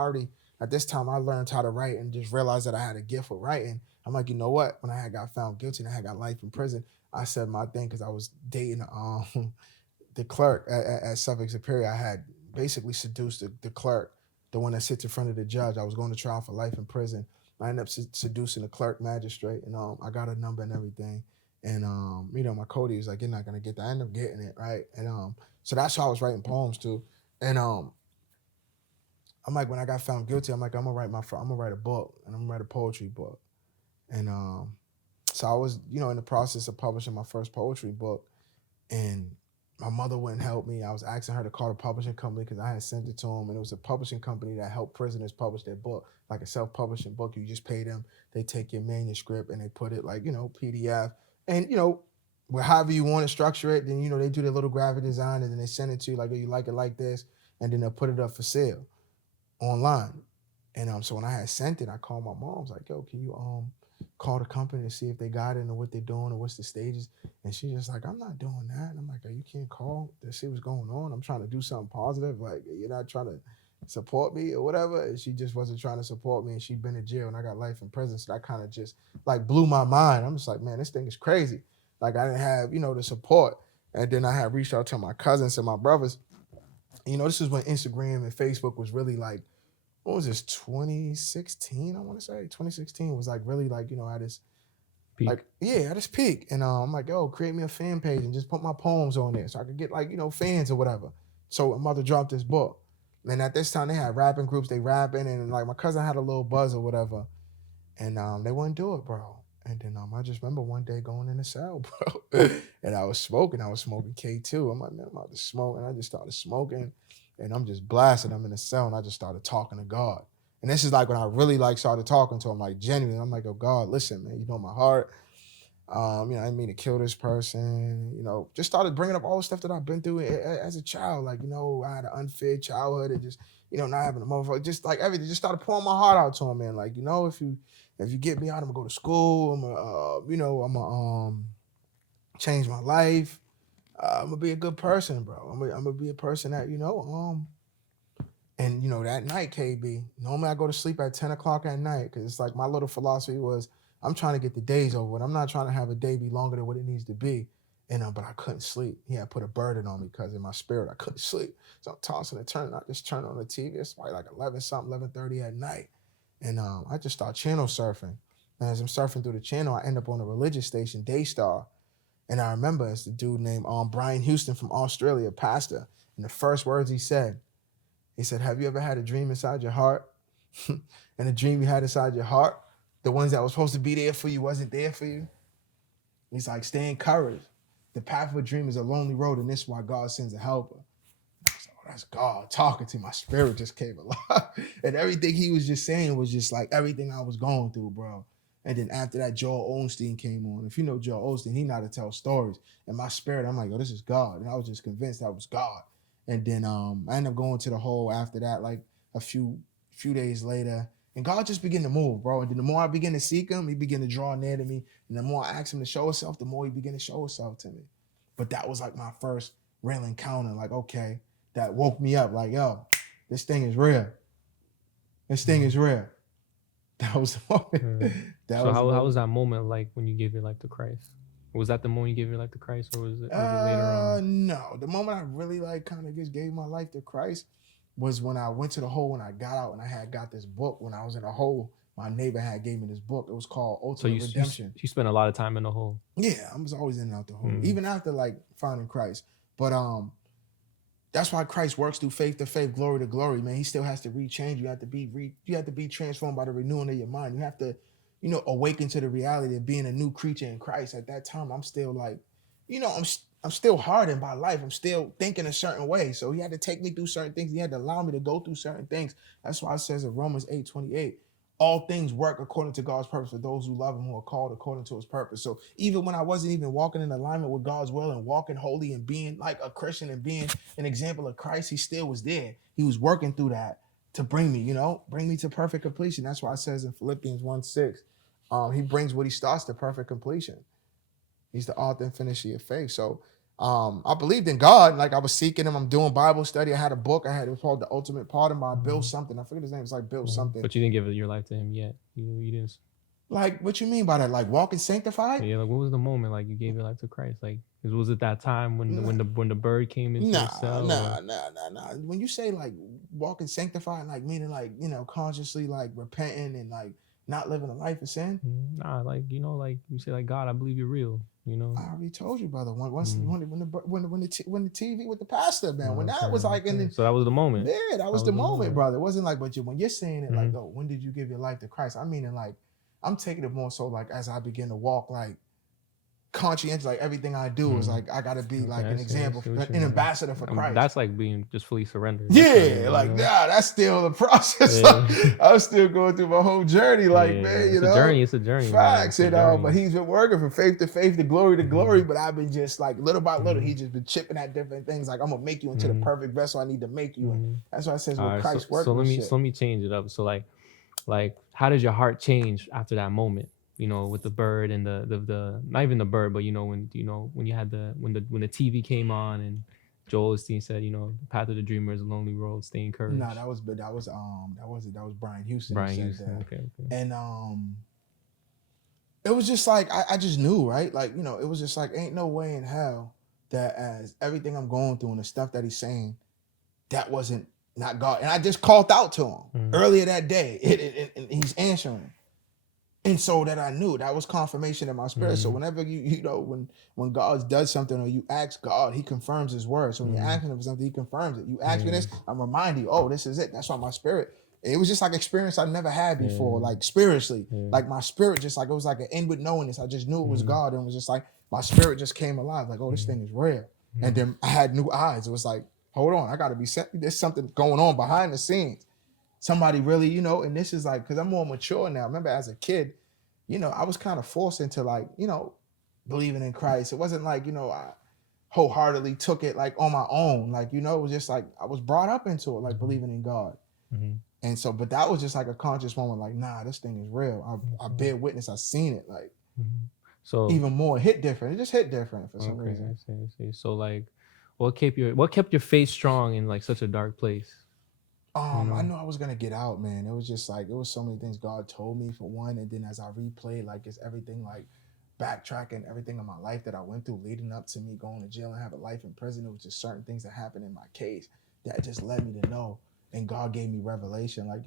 at this time, I learned how to write and just realized that I had a gift for writing. I'm like, you know what? When I had got found guilty and I had got life in prison, I said my thing because I was dating the clerk at Suffolk Superior. I had basically seduced the clerk, the one that sits in front of the judge. I was going to trial for life in prison. I ended up seducing the clerk magistrate, and I got a number and everything. And my Cody was like, "You're not gonna get that." I ended up getting it, right? And so that's how I was writing poems too. And I'm like, when I got found guilty, I'm like, I'm gonna write a book, and I'm gonna write a poetry book. And so I was, in the process of publishing my first poetry book, and my mother wouldn't help me. I was asking her to call the publishing company because I had sent it to them, and it was a publishing company that helped prisoners publish their book, like a self-publishing book. You just pay them, they take your manuscript and they put it like, PDF, and however you want to structure it. Then they do their little graphic design, and then they send it to you like, oh, you like it like this, and then they'll put it up for sale online. And so when I had sent it, I called my mom. I was like, yo, can you call the company to see if they got it and what they're doing and what's the stages? And she's just like, I'm not doing that. And I'm like, oh, you can't call to see what's going on? I'm trying to do something positive. Like, you're not trying to support me or whatever. And she just wasn't trying to support me. And she'd been in jail and I got life in prison. So that kind of just like blew my mind. I'm just like, man, this thing is crazy. Like, I didn't have, the support. And then I had reached out to my cousins and my brothers. This is when Instagram and Facebook was really like, what was this, 2016? I want to say 2016 was like really like, at this, Peak. like, yeah, at its peak. And I'm like, yo, create me a fan page and just put my poems on there so I could get like, fans or whatever. So my mother dropped this book. And at this time they had rapping groups, they rapping, and like my cousin had a little buzz or whatever. And they wouldn't do it, bro. And then I just remember one day going in the cell, bro. And I was smoking K2. I'm like, man, I'm about to smoke. And I just started smoking. And I'm just blasting. I'm in the cell and I just started talking to God. And this is like when I really like started talking to him, like genuine. I'm like, oh God, listen, man, you know my heart. I didn't mean to kill this person. Just started bringing up all the stuff that I've been through as a child. Like, I had an unfair childhood and just, not having a motherfucker, just like everything. Just started pouring my heart out to him, man. Like, if you get me out, I'm gonna go to school. I'm gonna change my life. I'm gonna be a good person, bro. I'm gonna be a person that, and that night, KB, normally I go to sleep at 10 o'clock at night because it's like my little philosophy was I'm trying to get the days over with. I'm not trying to have a day be longer than what it needs to be. And but I couldn't sleep. He had put a burden on me because in my spirit I couldn't sleep. So I'm tossing and turning. I just turned on the TV. It's probably like 11 something, 11:30 at night. And I just start channel surfing. And as I'm surfing through the channel, I end up on a religious station, Daystar. And I remember it's the dude named Brian Houston from Australia, pastor. And the first words he said, have you ever had a dream inside your heart? And the dream you had inside your heart, the ones that were supposed to be there for you wasn't there for you? He's like, stay encouraged. The path of a dream is a lonely road, and this is why God sends a helper. So that's God talking to my spirit just came alive. And everything he was just saying was just like everything I was going through, bro. And then after that, Joel Osteen came on. If you know Joel Osteen, he know how to tell stories. And my spirit, I'm like, oh, this is God. And I was just convinced that was God. And then I ended up going to the hole after that, like a few days later. And God just began to move, bro. And then the more I began to seek him, he began to draw near to me. And the more I asked him to show himself, the more he began to show himself to me. But that was like my first real encounter. Like, okay, that woke me up. Like, yo, this thing is real. This thing is real. That was the moment. So how was that moment like when you gave your life to Christ? Was that the moment you gave your life to Christ, or was it later on? No, the moment I really like kind of just gave my life to Christ was when I went to the hole. When I got out and I had got this book. When I was in a hole, my neighbor had gave me this book. It was called Ultimate Redemption. You spent a lot of time in the hole. Yeah, I was always in and out the hole, even after like finding Christ. But that's why Christ works through faith to faith, glory to glory, man. He still has to rechange. You have to be transformed by the renewing of your mind. You have to, awaken to the reality of being a new creature in Christ. At that time, I'm still like, I'm still hardened by life. I'm still thinking a certain way. So he had to take me through certain things. He had to allow me to go through certain things. That's why it says in Romans 8:28, all things work according to God's purpose for those who love him, who are called according to his purpose. So even when I wasn't even walking in alignment with God's will and walking holy and being like a Christian and being an example of Christ, he still was there. He was working through that to bring me, bring me to perfect completion. That's why it says in Philippians 1:6, he brings what he starts to perfect completion. He's the author and finisher of faith. So I believed in God. Like I was seeking him. I'm doing Bible study. I had a book. It was called The Ultimate Part of My Build Something. I forget his name. It's like Build Something. But you didn't give your life to him yet. You didn't. Like, what you mean by that? Like walking sanctified? Yeah, like what was the moment like you gave your life to Christ? Like, was it that time when the bird came into your cell? Nah. When you say like walking sanctified, like meaning like consciously like repenting and like not living a life of sin. Nah, like like you say like God, I believe you're real. I already told you, brother. When the TV with the pastor, man, when that was like so that was the moment. Yeah, that was the moment, brother. It wasn't like, but when you're saying it like, oh, when did you give your life to Christ? I mean, like, I'm taking it more so like as I begin to walk, like conscientious, like everything I do is like I gotta be like an example, an ambassador for Christ. That's like being just fully surrendered. Yeah, like that's still the process. Yeah. I'm still going through my whole journey, like man, it's a journey. It's a journey. Facts, but he's been working from faith to faith, to glory to glory. But I've been just like little by little, he's just been chipping at different things. Like I'm gonna make you into the perfect vessel I need to make you, and that's why it says with Christ work. So let me change it up. So like how does your heart change after that moment? With the bird and the not even the bird, but when you had when the TV came on and Joel Osteen said, the path of the dreamer is a lonely road, stay encouraged. No, that was Brian Houston. Okay. And it was just like I just knew, right? Like, it was just like ain't no way in hell that as everything I'm going through and the stuff that he's saying, that wasn't not God. And I just called out to him earlier that day. And he's answering. And so that I knew that was confirmation in my spirit. So whenever when God does something or you ask God, he confirms his word. So when you're asking him for something, he confirms it. You ask me this, I'm reminding you, oh, this is it. That's why my spirit. It was just like experience I never had before, like spiritually. Like my spirit just like, it was like an inward knowingness. I just knew it was God. And it was just like, my spirit just came alive. Like, oh, this thing is real. And then I had new eyes. It was like, hold on, I got to be set. There's something going on behind the scenes. Somebody really, and this is like, because I'm more mature now. Remember as a kid, I was kind of forced into like, believing in Christ. It wasn't like, I wholeheartedly took it like on my own. Like, it was just like, I was brought up into it, like believing in God. And so, but that was just like a conscious moment, like, nah, this thing is real. I bear witness. I seen it. Like, so even more, it hit different. It just hit different for some reason. I see. So like, what kept your faith strong in like such a dark place? I knew I was gonna get out, man. It was just like it was so many things God told me for one, and then as I replayed, like it's everything like backtracking everything in my life that I went through leading up to me going to jail and have a life in prison. It was just certain things that happened in my case that just led me to know, and God gave me revelation, like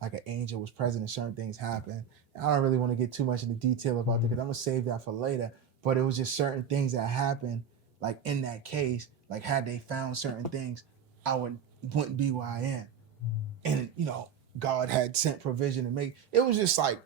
like an angel was present and certain things happened. I don't really want to get too much into detail about that because I'm gonna save that for later. But it was just certain things that happened, like in that case, like had they found certain things, I wouldn't be where I am. And God had sent provision to make it. Was just like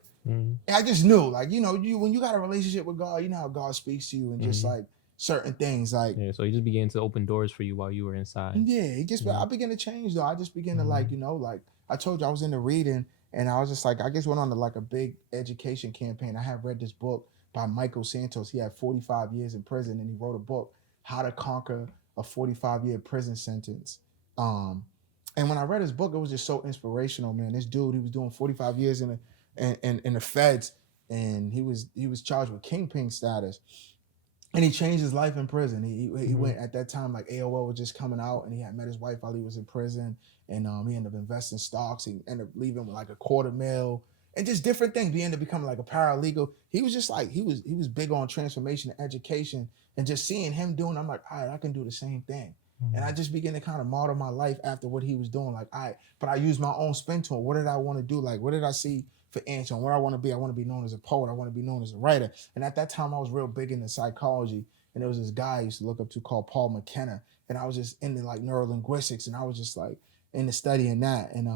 I just knew, like you when you got a relationship with God, you know how God speaks to you and just like certain things, like so he just began to open doors for you while you were inside. I began to change though. I just began to like like I told you I was into reading, and I was just like I just went on to like a big education campaign. I had read this book by Michael Santos. He had 45 years in prison, and he wrote a book, How to Conquer a 45-year Prison Sentence. And when I read his book, it was just so inspirational, man. This dude, he was doing 45 years in the feds, and he was charged with kingpin status. And he changed his life in prison. He went at that time, like AOL was just coming out, and he had met his wife while he was in prison, and he ended up investing stocks. He ended up leaving with like $250,000 and just different things. He ended up becoming like a paralegal. He was just like he was big on transformation and education, and just seeing him doing, I'm like, all right, I can do the same thing. And I just began to kind of model my life after what he was doing. Like, but I used my own spin to it. What did I want to do? Like, what did I see for answer? Where I want to be? I want to be known as a poet. I want to be known as a writer. And at that time, I was real big into psychology. And there was this guy I used to look up to called Paul McKenna. And I was just into like neurolinguistics. And I was just like into studying that. And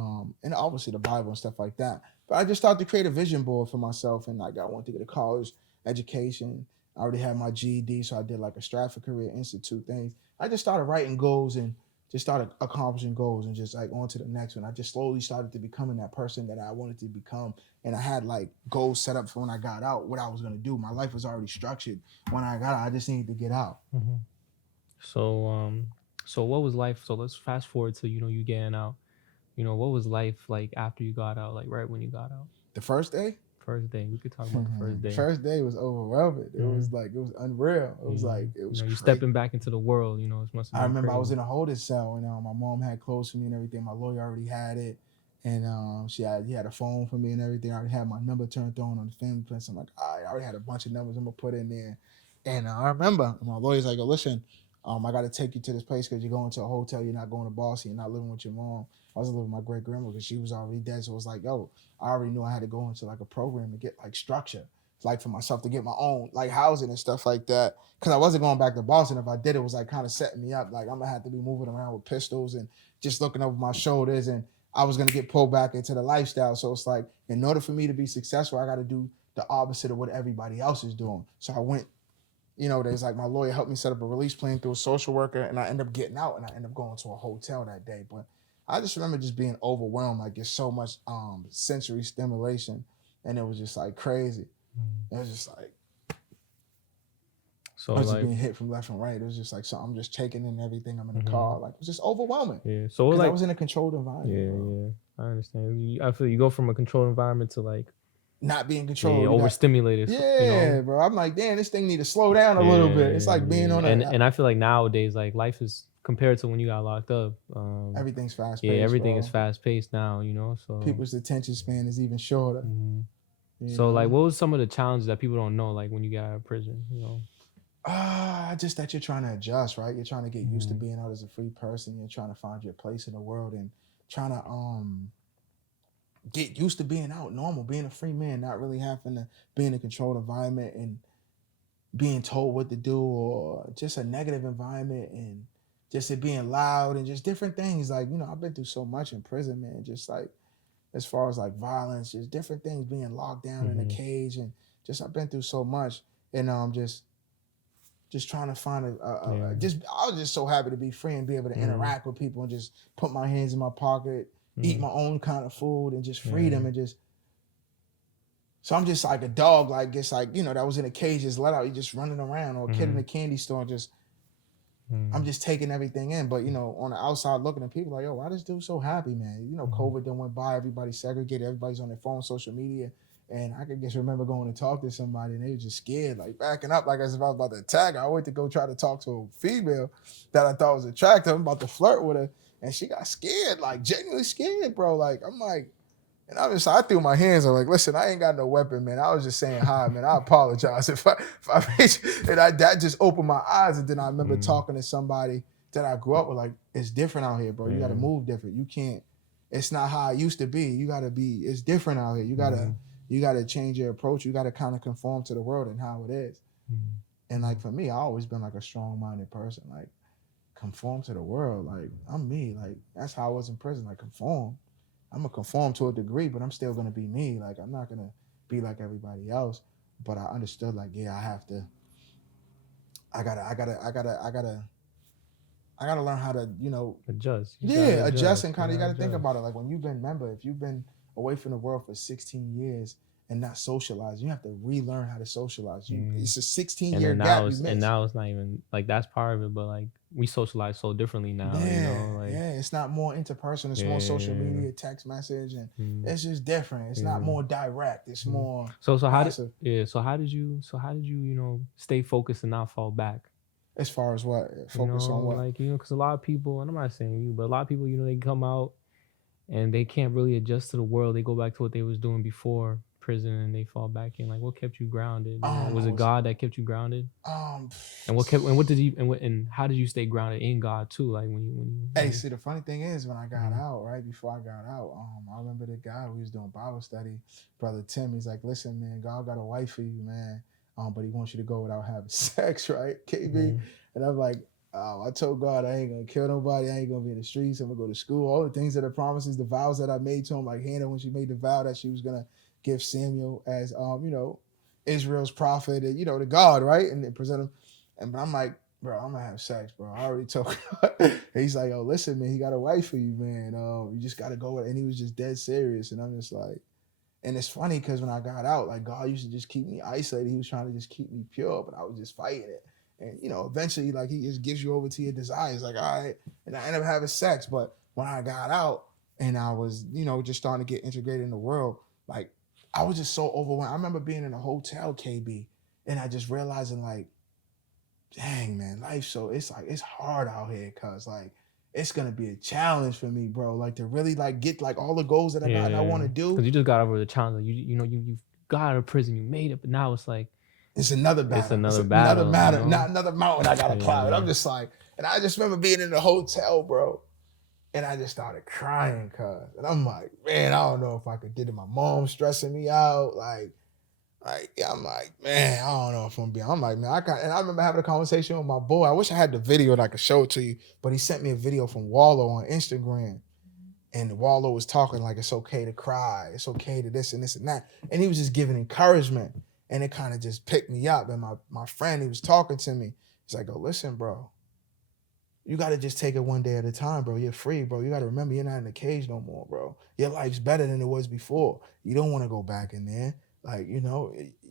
obviously the Bible and stuff like that. But I just started to create a vision board for myself. And like, I wanted to get a college education. I already had my GED, so I did like a Stratford Career Institute things. I just started writing goals and just started accomplishing goals and just like on to the next one. I just slowly started to becoming that person that I wanted to become. And I had like goals set up for when I got out, what I was gonna do. My life was already structured. When I got out, I just needed to get out. Mhm. So so what was life? So let's fast forward to you getting out. What was life like after you got out? Like right when you got out, The first day, first day. We could talk about the first the day. first day was overwhelming. It Mm-hmm. was like it was unreal. It was like it was You crazy. stepping back into the world. It must have I been remember I was crazy. in a holding cell and my mom had clothes for me and everything. My lawyer already had it. And he had a phone for me and everything. I already had my number turned on the family plan. So I'm like, all right, I already had a bunch of numbers I'm gonna put in there. And I remember my lawyer's like, oh, listen, I got to take you to this place because you're going to a hotel. You're not going to Boston. You're not living with your mom. I was living with my great grandma because she was already dead. So it was like, yo, I already knew I had to go into like a program to get like structure, like for myself to get my own like housing and stuff like that. Because I wasn't going back to Boston. If I did, it was like kind of setting me up. Like I'm gonna have to be moving around with pistols and just looking over my shoulders, and I was gonna get pulled back into the lifestyle. So it's like, in order for me to be successful, I got to do the opposite of what everybody else is doing. So I went, there's like my lawyer helped me set up a release plan through a social worker, and I ended up getting out, and I ended up going to a hotel that day. But I just remember just being overwhelmed, like there's so much sensory stimulation, and it was just like crazy. It was just like So I was just like, being hit from left and right. It was just like, so I'm just taking in everything. I'm in the mhm. car, like it was just overwhelming Yeah. So because I like, was in a controlled environment, yeah, bro. yeah. I understand. I feel you go from a controlled environment to like, Not being yeah, controlled, overstimulated. yeah, bro. I'm like, damn, this thing need to slow down a Yeah, little bit. It's like being yeah. on And I feel like nowadays, like life is compared to when you got locked up. everything's fast Yeah, paced, everything is bro. fast paced now. So. People's attention span is even shorter, Mhm. you So like, know. what was some of the challenges that people don't know, like when you got out of prison? Just that you're trying to adjust, right? You're trying to get used to Mhm. being out as a free person. You're trying to find your place in the world and trying to get used to being out normal, being a free man, not really having to be in a controlled environment and being told what to do, or just a negative environment, and just it being loud and just different things. Like, I've been through so much in prison, man. Just like as far as like violence, just different things, being locked down in a Mhm. cage, and just I've been through so much. And just trying to find Yeah. just I was just so happy to be free and be able to Mhm. interact with people and just put my hands in my pocket, eat Mhm. my own kind of food, and just Yeah. freedom, and just so I'm just like a dog, like just like that was in a cage, just let out, you just running around, or a kid in a Mhm. candy store, just I'm Mhm. just taking everything in. But on the outside looking at people like, yo, why this dude so happy, man? Mhm. COVID then went by, everybody's segregated, everybody's on their phone, social media. And I could just remember going to talk to somebody and they were just scared, like backing up, like as if I was about to attack her. I went to go try to talk to a female that I thought was attractive. I'm about to flirt with her. And she got scared, like genuinely scared, bro. Like, I'm like, and I threw my hands. I'm like, listen, I ain't got no weapon, man. I was just saying hi, man. I apologize if I reach. And that just opened my eyes. And then I remember Mhm. talking to somebody that I grew up with, like, it's different out here, bro. You got to Yeah. move different. You can't. It's not how it used to be. You got to be. It's different out here. Mhm. You gotta change your approach. You gotta kind of conform to the world and how it is. Mhm. And like for me, I always been like a strong-minded person. Like conform to the world. Like I'm me. Like that's how I was in prison. Like conform. I'm gonna conform to a degree, but I'm still gonna be me. Like I'm not gonna be like everybody else. But I understood, like, yeah, I have to. I gotta learn how to, Adjust. You just gotta yeah, adjust adjust. and You kind of. You gotta gotta think adjust. about it. Like when you've been, remember, if you've been away from the world for 16 years and not socialized, you have to relearn how to socialize. Mhm. It's a 16 And year then gap you miss. now it's not even like that's part of it, but like we socialize so differently now. Yeah, Like yeah. It's not more interpersonal. It's more social yeah. media, text message, and Mhm. it's just different. It's not Yeah. more direct. It's Mhm. more So how did passive. yeah? So how did you stay focused and not fall back? As far as what focus on what? Like because a lot of people, and I'm not saying you, but a lot of people, they come out and they can't really adjust to the world. They go back to what they was doing before prison, and they fall back in. Like, what kept you grounded? I Was it was God that kept you grounded? um. And what did you and how did you stay grounded in God too? Like Hey, see, the funny thing is, when I got mm, out, right before I got out, I remember the guy we was doing Bible study, brother Tim. He's like, "Listen, man, God got a wife for you, man, but He wants you to go without having sex, right, KB?" mm, And I'm like, I told God I ain't gonna kill nobody. I ain't gonna be in the streets. I'm gonna go to school. All the things that are promises, the vows that I made to him, like Hannah when she made the vow that she was gonna give Samuel as, Israel's prophet, and the God, right? And they present him, and but I'm like, bro, I'm gonna have sex, bro. I already told God. He's like, yo, listen, man, he got a wife for you, man. You just gotta go with it. And he was just dead serious, and I'm just like, and it's funny because when I got out, like God used to just keep me isolated. He was trying to just keep me pure, but I was just fighting it. And eventually, like he just gives you over to your desires. Like, all right, and I ended up having sex. But when I got out and I was, just starting to get integrated in the world, like I was just so overwhelmed. I remember being in a hotel, KB, and I just realizing like, dang man, life so it's hard out here, cause like it's gonna be a challenge for me, bro. Like to really like get like all the goals that I got and I want Yeah, to do. because you just got over the challenge. You got out of prison, you made it, but now it's like It's another it's battle. It's another another battle. matter, not another mountain I gotta climb. And Yeah. I'm just like, and I just remember being in the hotel, bro. And I just started crying, cuz. And I'm like, man, I don't know if I could did it. My mom stressing me out. Yeah, I'm like, man, I don't know if I'm like, man, and I remember having a conversation with my boy. I wish I had the video that I could show it to you, but he sent me a video from Wallow on Instagram. And Wallow was talking like it's okay to cry, it's okay to this and this and that. And he was just giving encouragement. And it kind of just picked me up. And my friend, he was talking to me. He's like, oh, listen, bro. You got to just take it one day at a time, bro. You're free, bro. You got to remember you're not in a cage no more, bro. Your life's better than it was before. You don't want to go back in there. Like,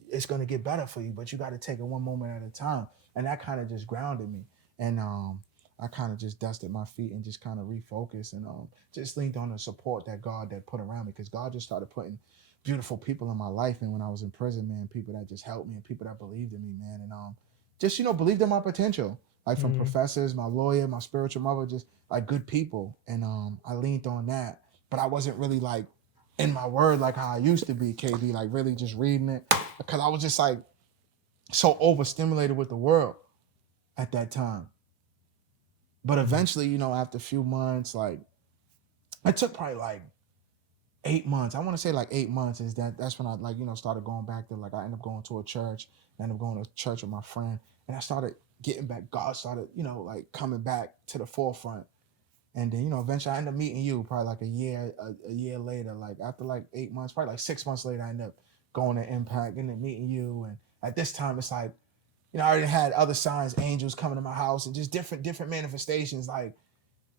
it's going to get better for you, but you got to take it one moment at a time. And that kind of just grounded me. And I kind of just dusted my feet and just kind of refocused and just leaned on the support that God that put around me, because God just started putting beautiful people in my life. And when I was in prison, man, people that just helped me and people that believed in me, man. And just, believed in my potential. Like from professors, my lawyer, my spiritual mother, just like good people. And I leaned on that. But I wasn't really like in my word like how I used to be, KB, like really just reading it. Because I was just like so overstimulated with the world at that time. But eventually, after a few months, like it took probably like 8 months. I want to say like 8 months is that's when I like, started going back to like I ended up going to a church. I ended up going to church with my friend. And I started getting back. God started, like coming back to the forefront. And then, eventually I ended up meeting you probably like a year later, like after like 8 months, probably like 6 months later, I ended up going to Impact and then meeting you. And at this time, it's like, I already had other signs, angels coming to my house and just different manifestations. Like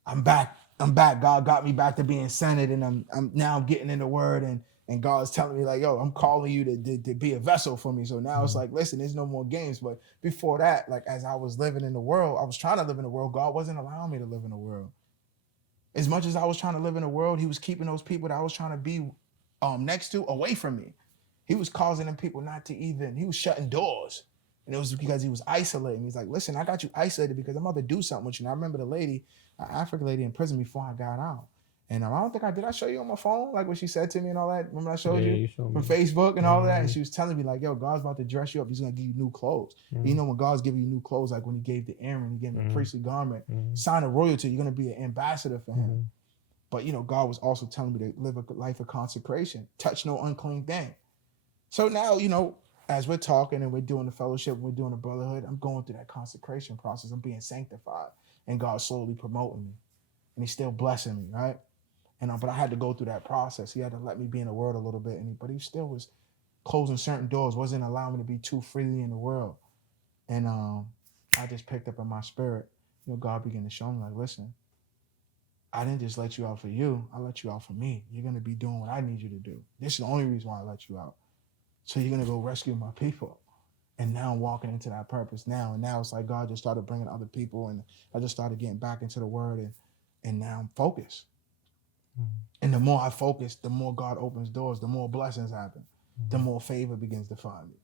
I'm back. God got me back to being centered, and I'm now getting in the word, and God's telling me like, yo, I'm calling you to be a vessel for me. So now it's like, listen, there's no more games. But before that, like as I was living in the world, I was trying to live in the world. God wasn't allowing me to live in the world. As much as I was trying to live in the world, he was keeping those people that I was trying to be next to away from me. He was causing them people not to even, he was shutting doors. And it was because he was isolating. He's like, listen, I got you isolated because I'm about to do something with you. And I remember the lady, an African lady in prison before I got out. And I don't think did I show you on my phone? Like what she said to me and all that? Remember I showed you from Facebook and all that? And she was telling me like, yo, God's about to dress you up. He's going to give you new clothes. You know, when God's giving you new clothes, like when he gave the Aaron, he gave him a priestly garment, sign of royalty, you're going to be an ambassador for him. But, God was also telling me to live a life of consecration, touch no unclean thing. So now, as we're talking and we're doing the fellowship, we're doing the brotherhood, I'm going through that consecration process. I'm being sanctified, and God's slowly promoting me, and he's still blessing me, right? And but I had to go through that process. He had to let me be in the world a little bit, but he still was closing certain doors, wasn't allowing me to be too freely in the world. And I just picked up in my spirit, God began to show me like, listen, I didn't just let you out for you. I let you out for me. You're going to be doing what I need you to do. This is the only reason why I let you out. So you're going to go rescue my people. And now I'm walking into that purpose now. And now it's like God just started bringing other people. And I just started getting back into the word. And now I'm focused. And the more I focus, the more God opens doors, the more blessings happen, the more favor begins to find me.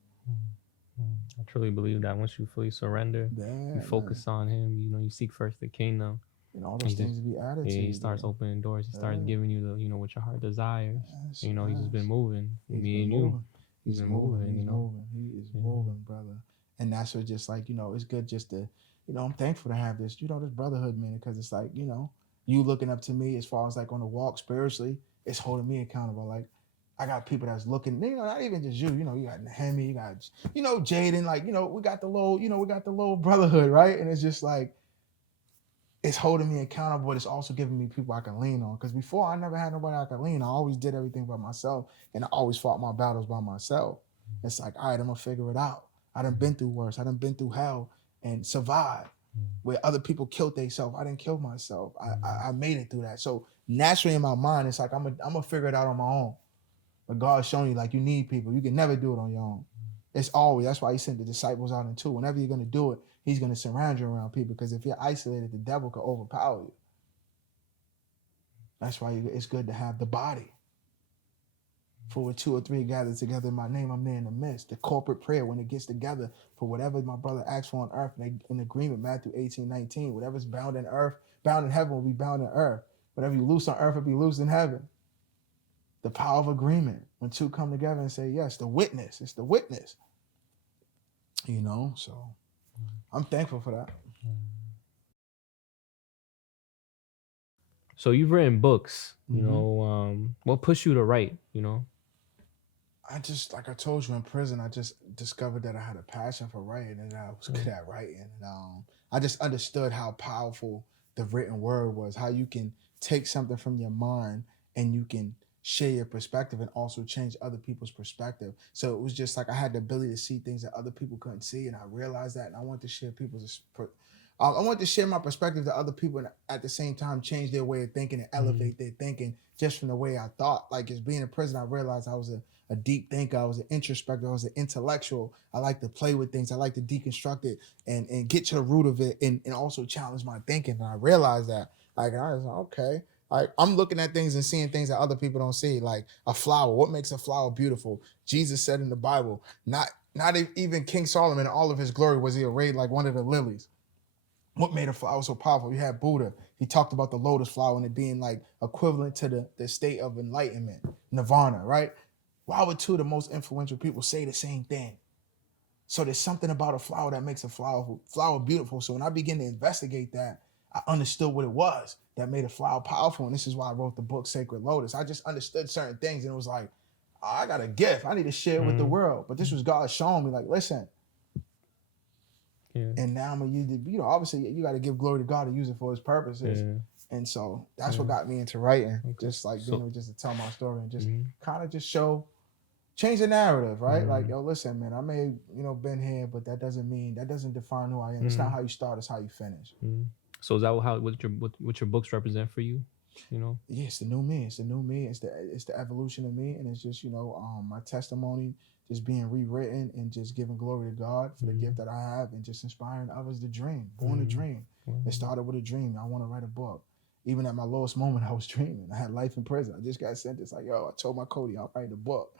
I truly believe that once you fully surrender, you focus on him, you seek first the kingdom. And all those things be added to you. He starts opening doors. He starts giving you the, what your heart desires. He's just been moving. Me and you. He's moving. He is moving, brother. And that's what just like, it's good just to, I'm thankful to have this, this brotherhood, man, because it's like, you looking up to me as far as like on the walk spiritually, it's holding me accountable. Like I got people that's looking, not even just you, you got Nehemi, you got, Jaden, like, we got the little brotherhood, right? And it's just like, it's holding me accountable, but it's also giving me people I can lean on. Because before I never had nobody I could lean on. I always did everything by myself, and I always fought my battles by myself. It's like, all right, I'm gonna figure it out. I done been through worse. I done been through hell and survived where other people killed themselves. I didn't kill myself. I made it through that. So naturally in my mind, it's like I'm gonna figure it out on my own. But God's showing you like you need people. You can never do it on your own. It's always, that's why he sent the disciples out in two. Whenever you're gonna do it, he's gonna surround you around people. Because if you're isolated, the devil could overpower you. That's why it's good to have the body. For where 2 or 3 gathered together in my name, I'm there in the midst. The corporate prayer, when it gets together, for whatever my brother asks for on earth, in agreement, Matthew 18:19, whatever's bound in earth, bound in heaven will be bound in earth. Whatever you loose on earth will be loosed in heaven. The power of agreement. When two come together and say, yes, the witness. It's the witness. So I'm thankful for that. So you've written books, what pushed you to write, I just, like I told you, in prison, I just discovered that I had a passion for writing and I was good at writing. And I just understood how powerful the written word was, how you can take something from your mind and you can share your perspective and also change other people's perspective. So it was just like I had the ability to see things that other people couldn't see, and I realized that, and I wanted to share I wanted to share my perspective to other people, and at the same time change their way of thinking and elevate their thinking just from the way I thought. Like, as being in prison, I realized I was a deep thinker. I was an introspective. I was an intellectual. I like to play with things. I like to deconstruct it and get to the root of it, and also challenge my thinking. And I realized that, like, I was like, okay. Like, I'm looking at things and seeing things that other people don't see. Like a flower. What makes a flower beautiful? Jesus said in the Bible, not even King Solomon in all of his glory was he arrayed like one of the lilies. What made a flower so powerful? You had Buddha. He talked about the lotus flower and it being like equivalent to the state of enlightenment, nirvana, right? Why would two of the most influential people say the same thing? So there's something about a flower that makes a flower beautiful. So when I began to investigate that, I understood what it was that made a flower powerful. And this is why I wrote the book Sacred Lotus. I just understood certain things, and it was like, oh, I got a gift. I need to share it with the world. But this was God showing me, like, listen. Yeah. And now I'm gonna use it. Obviously you got to give glory to God to use it for his purposes. Yeah. And so that's what got me into writing. Okay. Just like being able just to tell my story and just kind of just change the narrative, right? Like, yo, listen, man, I may, been here, but that doesn't define who I am. It's not how you start, it's how you finish. So is that what your books represent for you? Yeah, it's the new me. It's the new me. It's the evolution of me, and it's just my testimony just being rewritten and just giving glory to God for the gift that I have and just inspiring others to dream. Born to dream. It started with a dream. I want to write a book. Even at my lowest moment, I was dreaming. I had life in prison. I just got sentenced. Like, yo, I told my Cody, I'll write a book.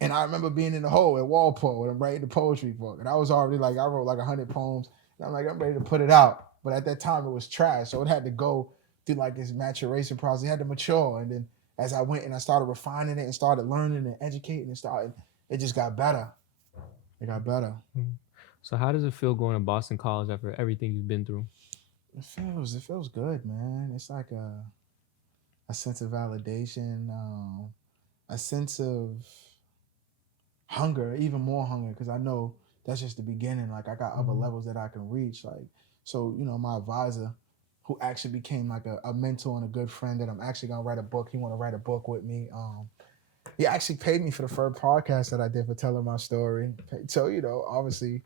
And I remember being in the hole at Walpole and I'm writing the poetry book. And I was already like, I wrote like 100 poems. And I'm like, I'm ready to put it out. But at that time, it was trash. So it had to go through like this maturation process. It had to mature. And then as I went and I started refining it and started learning and educating it just got better. It got better. So how does it feel going to Boston College after everything you've been through? It feels good, man. It's like a sense of validation, a sense of hunger, even more hunger, because I know that's just the beginning. Like, I got other levels that I can reach. Like, so, my advisor, who actually became like a mentor and a good friend that I'm actually gonna write a book. He want to write a book with me. He actually paid me for the first podcast that I did for telling my story. So, obviously,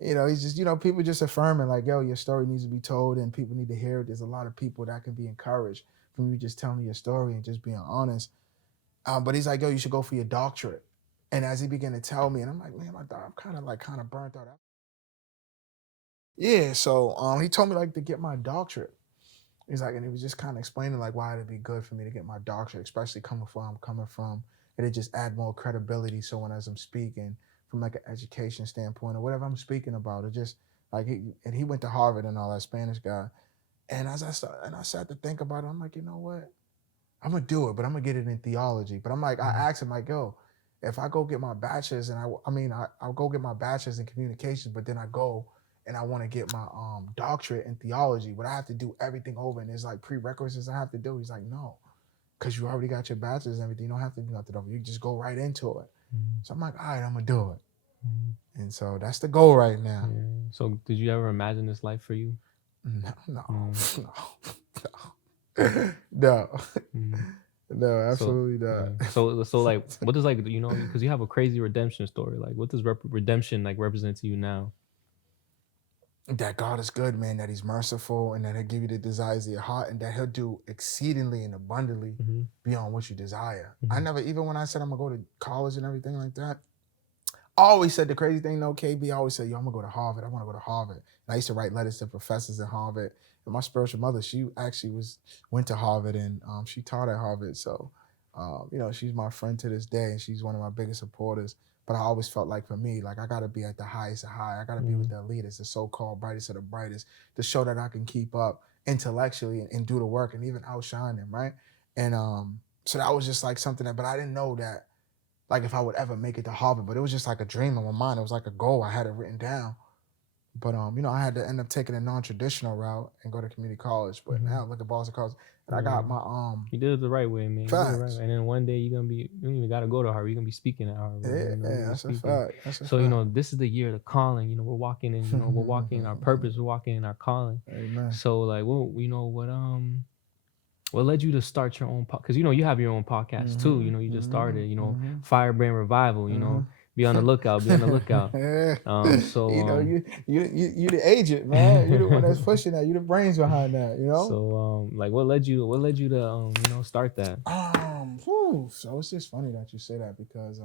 he's just, people just affirming like, yo, your story needs to be told and people need to hear it. There's a lot of people that can be encouraged from you just telling your story and just being honest. But he's like, yo, you should go for your doctorate. And as he began to tell me, and I'm like, man, I'm kind of burnt out. Yeah, so he told me like to get my doctorate. He's like, and he was just kind of explaining like why it'd be good for me to get my doctorate, especially coming from, it'd just add more credibility. So when as I'm speaking from like an education standpoint or whatever I'm speaking about, it just like he went to Harvard and all that, Spanish guy. And I sat to think about it, I'm like, you know what? I'm gonna do it, but I'm gonna get it in theology. But I'm like, I asked him like, yo, if I go get my bachelor's and I'll go get my bachelor's in communications, but then I go and I want to get my doctorate in theology, but I have to do everything over and there's like prerequisites I have to do. He's like, no, because you already got your bachelor's and everything. You don't have to do nothing over. You just go right into it. So I'm like, all right, I'm gonna do it. And so that's the goal right now. So did you ever imagine this life for you? No. No, So absolutely yeah. not. So like, what does like because you have a crazy redemption story. Like, what does redemption like represent to you now? That God is good, man, that he's merciful and that he'll give you the desires of your heart and that he'll do exceedingly and abundantly Mm-hmm. beyond what you desire. I Mm-hmm. never, even when I said I'm gonna go to college and everything like that, I always said the crazy thing, no, KB, I always said, yo, I'm gonna go to Harvard. I wanna go to Harvard. And I used to write letters to professors at Harvard. And my spiritual mother, she actually went to Harvard and she taught at Harvard. So, she's my friend to this day and she's one of my biggest supporters. But I always felt like for me, like I gotta be at the highest of high. I gotta be with the elitists, the so-called brightest of the brightest, to show that I can keep up intellectually and do the work and even outshine them, right? And so that was just like something that, but I didn't know that like if I would ever make it to Harvard, but it was just like a dream in my mind. It was like a goal. I had it written down. But I had to end up taking a non-traditional route and go to community college. But Mm-hmm. now look at Boston College. And I Yeah. got my You did it the right way, man. You did it the right facts. way. And then one day you're gonna be you don't even gotta go to Harvard. You're gonna be speaking at Harvard. Yeah, You're gonna be that's a speaking. fact. That's a So, fact. this is the year of the calling. We're walking in, we're walking in our purpose, we're walking in our calling. Amen. So like what led you to start your own because you have your own podcast too. You just started, Firebrand Revival, be on the lookout, be on the lookout. Yeah. So You the agent, man. You the one that's pushing that. You the brains behind that. so like what led you to start that? So it's just funny that you say that because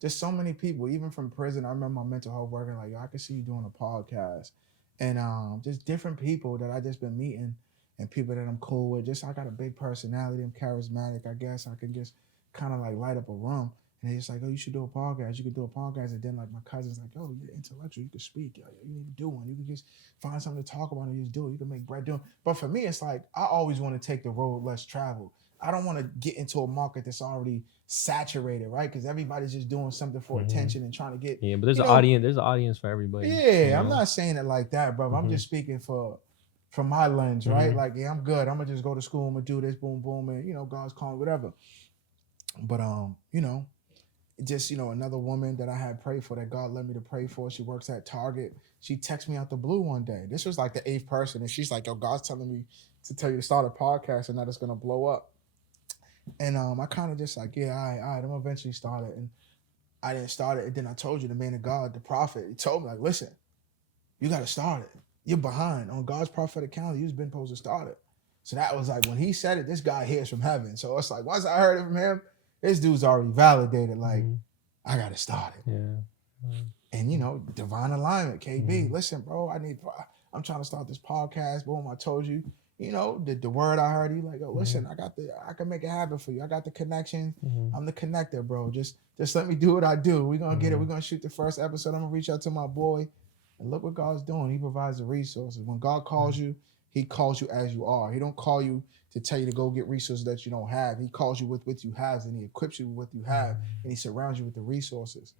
just so many people, even from prison. I remember my mental health worker like, yo, I can see you doing a podcast, and just different people that I just been meeting, and people that I'm cool with. Just I got a big personality. I'm charismatic. I guess I can just kind of like light up a room. And they're just like, oh, you should do a podcast. You could do a podcast. And then like my cousin's like, oh, you're intellectual. You could speak. Yo, you need to do one. You can just find something to talk about and just do it. You can make bread doing. But for me, it's like I always want to take the road less traveled. I don't want to get into a market that's already saturated, right? Because everybody's just doing something for Hmm. attention and trying to get, Yeah, but there's you an know, audience. There's an audience for everybody. yeah. I'm not saying it like that, bro. I'm Hmm. just speaking for from my lens, right? Hmm. Like, yeah, I'm good. I'm gonna just go to school. I'm gonna do this, boom, boom, and God's calling, whatever. But just another woman that I had prayed for that God led me to pray for. She works at Target. She texted me out the blue one day. This was like the eighth person, and she's like, "Yo, God's telling me to tell you to start a podcast, and that it's gonna blow up." And I kind of just like, yeah, all right, I'm gonna eventually start it, and I didn't start it. And then I told you, the man of God, the prophet, he told me like, listen, you got to start it. You're behind on God's prophetic calendar. You've been supposed to start it. So that was like when he said it, this guy hears from heaven. So it's like once I heard it from him, this dude's already validated. Like Hmm. I got to start it. Yeah. And divine alignment. KB, Hmm. listen, bro, I'm trying to start this podcast. Boom, I told you. The word I heard, you like, oh, listen, I can make it happen for you. I got the connection. Hmm. I'm the connector, bro. Just let me do what I do. We're gonna get it. Hmm. We're gonna shoot the first episode. I'm gonna reach out to my boy. And look what God's doing. He provides the resources. When God calls you, he calls you as you are. He don't call you to tell you to go get resources that you don't have. He calls you with what you have and he equips you with what you have and he surrounds you with the resources.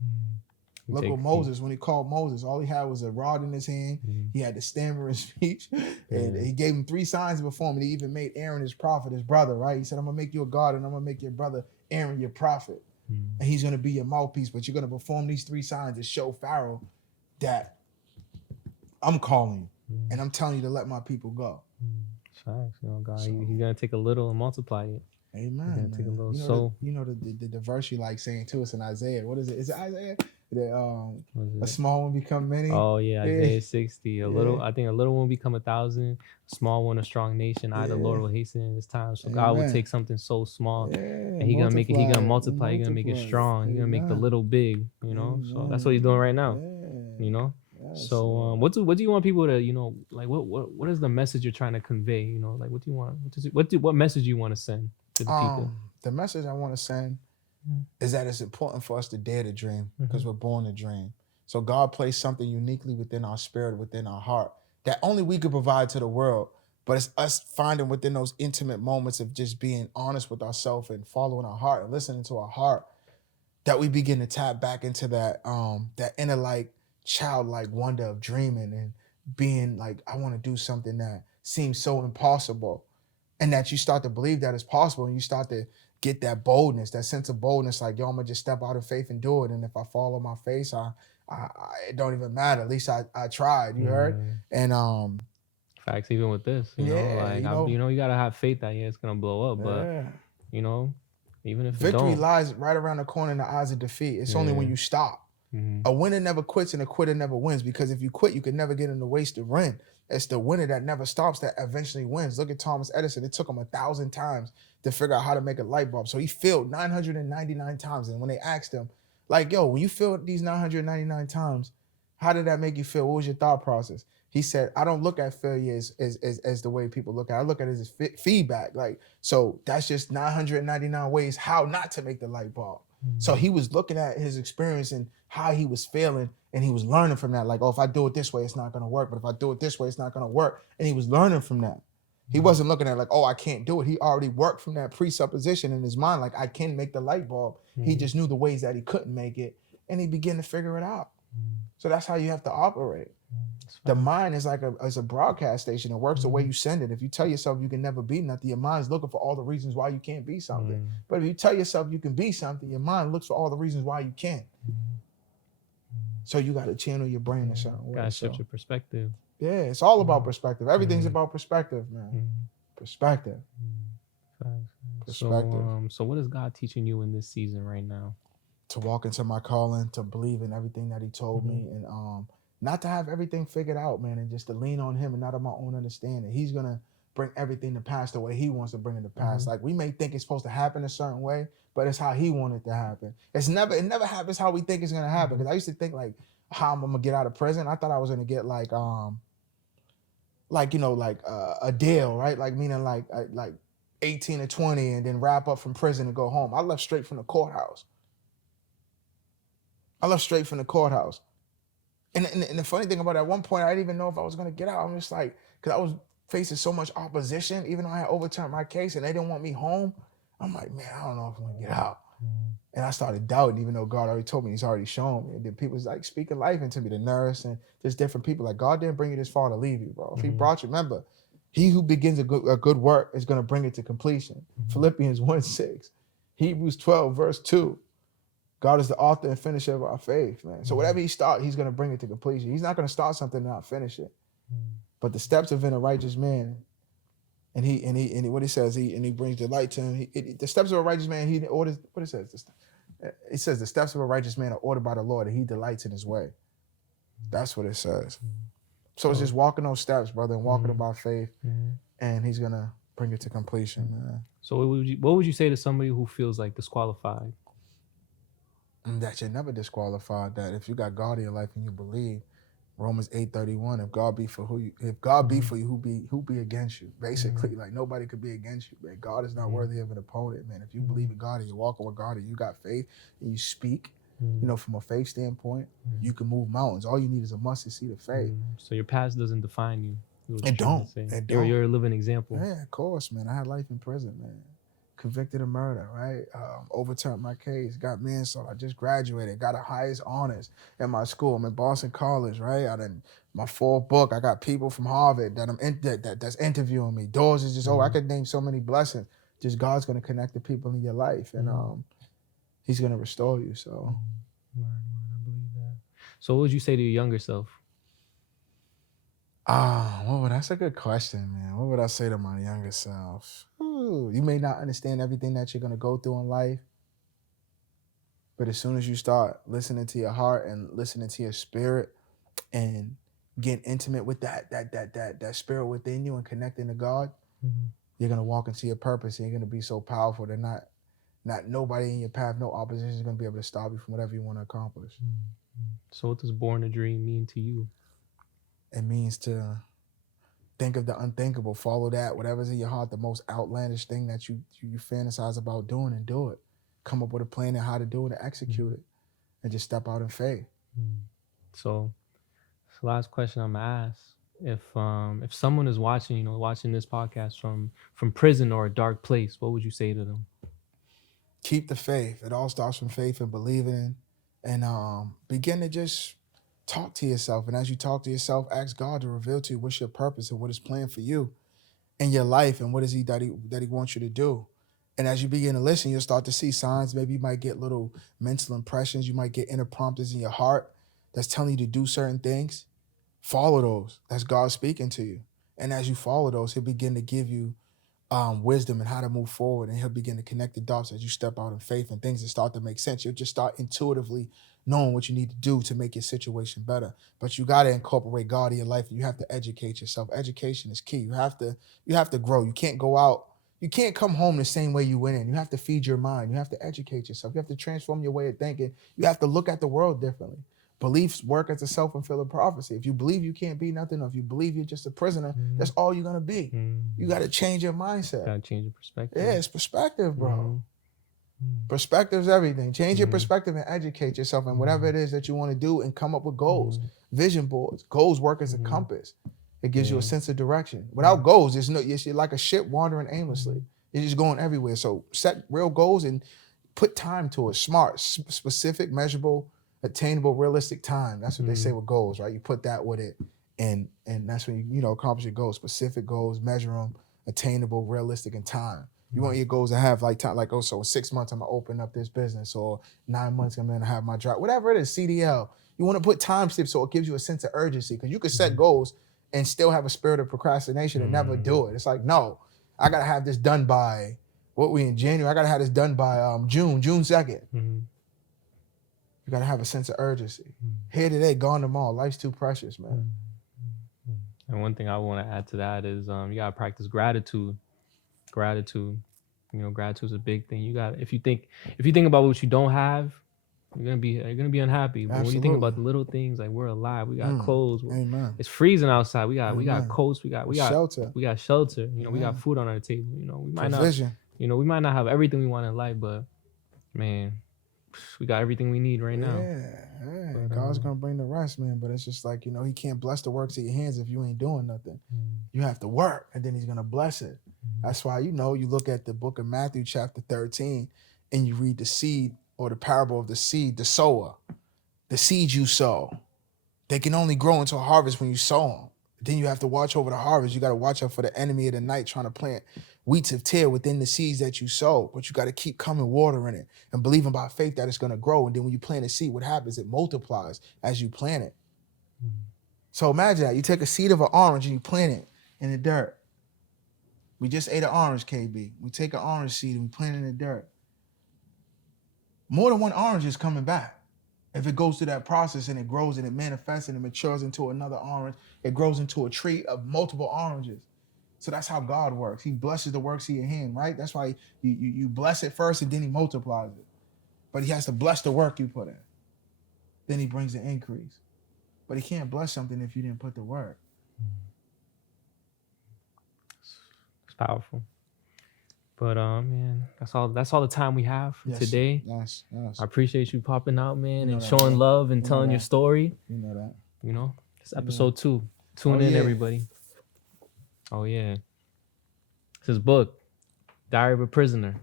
Look what Moses, when he called Moses, all he had was a rod in his hand. He had the stammer in speech. And he gave him 3 signs before him. And he even made Aaron his prophet, his brother, right? He said, I'm going to make you a God and I'm going to make your brother Aaron your prophet. And he's going to be your mouthpiece. But you're going to perform these 3 signs to show Pharaoh that I'm calling you. And I'm telling you to let my people go. Facts, God, So, he's gonna take a little and multiply it. Amen. He's gonna take a little. The verse you like saying too. It's in Isaiah. What is it? Is it Isaiah? A What is it? small one become many. Oh yeah, Yeah. Isaiah 60. Yeah. I think a little one will become 1,000. A small one, a strong nation. The Lord Yeah. will hasten in his time. So God will Amen. take something so small, Yeah. and He gonna make it. He gonna multiply. He gonna make it strong. He gonna make the Amen. little big. So that's what He's doing right now. Yeah. Yes, So Lord. what do you want people to like what is the message you're trying to convey? Like what do you want? What message you want to send to the people? The message I want to send Mhm. is that it's important for us to dare to dream Mhm. because we're born to dream. So God placed something uniquely within our spirit, within our heart, that only we could provide to the world. But it's us finding within those intimate moments of just being honest with ourselves and following our heart and listening to our heart that we begin to tap back into that inner like childlike wonder of dreaming and being like, I want to do something that seems so impossible. And that you start to believe that it's possible and you start to get that boldness, that sense of boldness, like, yo, I'm gonna just step out of faith and do it. And if I fall on my face, it don't even matter. At least I tried, you heard? And Facts, even with this, yeah, like you gotta have faith that it's gonna blow up. But yeah. you know, even if it Victory don't. lies right around the corner in the eyes of defeat. It's only when Yeah. you stop. Mm-hmm. A winner never quits and a quitter never wins, because if you quit, you can never get in the race to win. It's the winner that never stops that eventually wins. Look at Thomas Edison. It took him 1,000 times to figure out how to make a light bulb. So he failed 999 times. And when they asked him, like, yo, when you failed these 999 times, how did that make you feel? What was your thought process? He said, I don't look at failure as the way people look at it. I look at it as feedback. Like, so that's just 999 ways how not to make the light bulb. So he was looking at his experience and how he was failing, and he was learning from that. Like, oh, if I do it this way, it's not going to work. But if I do it this way, it's not going to work. And he was learning from that. He wasn't looking at like, oh, I can't do it. He already worked from that presupposition in his mind. Like, I can make the light bulb. He just knew the ways that he couldn't make it, and he began to figure it out. So that's how you have to operate. The mind is like a broadcast station. It works the way you send it. If you tell yourself you can never be nothing, your mind's looking for all the reasons why you can't be something. But if you tell yourself you can be something, your mind looks for all the reasons why you can't. So you got to channel your brain a certain way. Gotta shift your perspective. Yeah, it's all about perspective. Everything's about perspective, man. Perspective. Perspective. So what is God teaching you in this season right now? To walk into my calling, to believe in everything that he told me, and not to have everything figured out, man, and just to lean on him and not on my own understanding. He's gonna bring everything to pass the way he wants to bring it to pass. Like, we may think it's supposed to happen a certain way, but it's how he wanted it to happen. It never happens how we think it's gonna happen. Because I used to think like how I'm gonna get out of prison. I thought I was gonna get like a deal, right? Like, meaning like 18 or 20 and then wrap up from prison and go home. I left straight from the courthouse. And the funny thing about it, at one point, I didn't even know if I was going to get out. I'm just like, because I was facing so much opposition, even though I had overturned my case and they didn't want me home. I'm like, man, I don't know if I'm going to get out. And I started doubting, even though God already told me, he's already shown me. And then people was like speaking life into me, the nurse and just different people. Like, God didn't bring you this far to leave you, bro. If he brought you, remember, he who begins a good work is going to bring it to completion. Philippians 1:6, Hebrews 12, verse 2. God is the author and finisher of our faith, man. So whatever he starts, he's going to bring it to completion. He's not going to start something and not finish it. But the steps of a righteous man, and he what he says, he brings delight to him. The steps of a righteous man, he orders. What it says? It says the steps of a righteous man are ordered by the Lord, and he delights in his way. That's what it says. So it's just walking those steps, brother, and walking about faith, and he's gonna bring it to completion, man. So what would you say to somebody who feels like disqualified? That you're never disqualified. That if you got God in your life and you believe, Romans 8:31, if God be for you, who be against you? Basically, like, nobody could be against you, man. God is not worthy of an opponent, man. If you believe in God and you're walking with God and you got faith and you speak, from a faith standpoint, you can move mountains. All you need is a mustard seed of faith. So your past doesn't define you. It don't. You're a living example. Yeah, of course, man. I had life in prison, man. Convicted of murder, right? Overturned my case, got manslaughter. I just graduated, got the highest honors in my school. I'm in Boston College, right? My fourth book. I got people from Harvard that's interviewing me. Doors is just I could name so many blessings. Just God's gonna connect the people in your life, and he's gonna restore you. So, I believe that. So, what would you say to your younger self? That's a good question, man. What would I say to my younger self? You may not understand everything that you're gonna go through in life, but as soon as you start listening to your heart and listening to your spirit and getting intimate with that spirit within you and connecting to God, you're gonna walk into your purpose, and you're gonna be so powerful that not nobody in your path, no opposition is gonna be able to stop you from whatever you want to accomplish. So, what does born a dream mean to you? It means to think of the unthinkable, follow that, whatever's in your heart, the most outlandish thing that you fantasize about doing, and do it. Come up with a plan on how to do it and execute it, and just step out in faith. So, the last question I'm gonna ask: if someone is watching this podcast from prison or a dark place, what would you say to them? Keep the faith. It all starts from faith and believing in, and begin to just talk to yourself. And as you talk to yourself, ask God to reveal to you what's your purpose and what his plan for you in your life, and what is he that he wants you to do. And as you begin to listen, you'll start to see signs. Maybe you might get little mental impressions. You might get inner promptings in your heart that's telling you to do certain things. Follow those. That's God speaking to you. And as you follow those, he'll begin to give you wisdom and how to move forward, and he'll begin to connect the dots as you step out in faith and things that start to make sense. You'll just start intuitively knowing what you need to do to make your situation better. But you got to incorporate God in your life, and you have to educate yourself. Education is key. You have to grow. You can't go out. You can't come home the same way you went in. You have to feed your mind. You have to educate yourself. You have to transform your way of thinking. You have to look at the world differently. Beliefs work as a self-fulfilling prophecy. If you believe you can't be nothing, or if you believe you're just a prisoner, that's all you're gonna be. You got to change your mindset. Gotta change your perspective. Yeah, it's perspective, bro. Perspective's everything. Change your perspective and educate yourself in whatever it is that you want to do, and come up with goals. Vision boards. Goals work as a compass. It gives you a sense of direction. Without goals, you're like a ship wandering aimlessly. You're just going everywhere. So set real goals and put time to it. Smart, specific, measurable, attainable, realistic time. That's what they say with goals, right? You put that with it, and that's when you accomplish your goals. Specific goals, measure them, attainable, realistic, and time. You want your goals to have like time, like, oh, so in 6 months I'm gonna open up this business, or 9 months I'm gonna have my job, whatever it is, CDL. You want to put time steps so it gives you a sense of urgency, because you could set goals and still have a spirit of procrastination and never do it. It's like, no, I gotta have this done by what we in January. I gotta have this done by June 2nd. You gotta have a sense of urgency. Here today, gone tomorrow. Life's too precious, man. And one thing I want to add to that is you gotta practice gratitude. Gratitude is a big thing. You got, if you think about what you don't have, you're gonna be unhappy. But when you think about the little things, like we're alive, we got clothes. Amen. It's freezing outside. We got coats. We got shelter. We got shelter. We got food on our table. We might Provision. not. We might not have everything we want in life, but man, we got everything we need right now. Yeah. God's gonna bring the rest, man. But it's just like, He can't bless the works of your hands if you ain't doing nothing. You have to work, and then He's gonna bless it. That's why you look at the book of Matthew chapter 13, and you read the seed, or the parable of the seed, the sower. The seeds you sow, they can only grow into a harvest when you sow them. Then you have to watch over the harvest. You got to watch out for the enemy of the night trying to plant weeds of tear within the seeds that you sow. But you got to keep coming, watering it, and believing by faith that it's going to grow. And then when you plant a seed, what happens? It multiplies as you plant it. So imagine that. You take a seed of an orange and you plant it in the dirt. We just ate an orange, KB. We take an orange seed and we plant it in the dirt. More than one orange is coming back. If it goes through that process and it grows and it manifests and it matures into another orange, it grows into a tree of multiple oranges. So that's how God works. He blesses the works of your hand, right? That's why you bless it first and then He multiplies it. But He has to bless the work you put in. Then He brings the increase. But He can't bless something if you didn't put the work. It's powerful. But man, that's all the time we have for today. Yes. I appreciate you popping out, man, and showing love and telling your story. You know that. It's episode 2. Tune in, everybody. Oh yeah. It's his book, Diary of a Prisoner.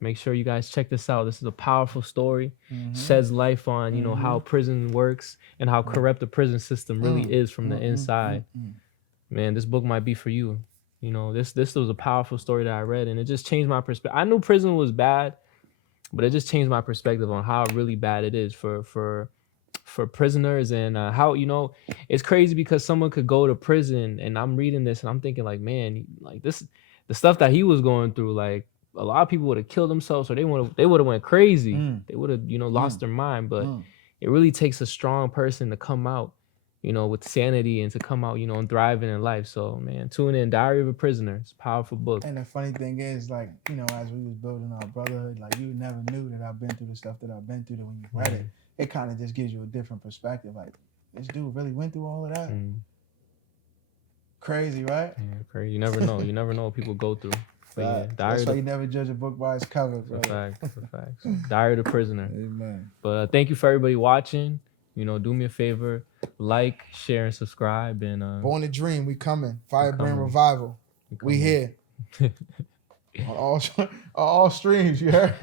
Make sure you guys check this out. This is a powerful story. Sheds light on, how prison works and how corrupt the prison system really is from the inside. Man, this book might be for you. This was a powerful story that I read, and it just changed my perspective. I knew prison was bad, but it just changed my perspective on how really bad it is for prisoners, and how it's crazy because someone could go to prison, and I'm reading this and I'm thinking like, man, like the stuff that he was going through, like a lot of people would have killed themselves, or they would have went crazy. They would have lost their mind. But it really takes a strong person to come out, with sanity, and to come out, and thriving in life. So, man, tune in. Diary of a Prisoner. It's a powerful book. And the funny thing is, like, as we was building our brotherhood, like, you never knew that I've been through the stuff that I've been through, that when you read it, it kind of just gives you a different perspective. Like, this dude really went through all of that? Crazy, right? Yeah, crazy. You never know. You never know what people go through. But yeah, that's why you never judge a book by its cover, bro. For fact. Diary of the Prisoner. Amen. But thank you for everybody watching. Do me a favor, like, share, and subscribe. And Born to Dream, we coming. Firebrand Revival, we here. On all streams, you heard?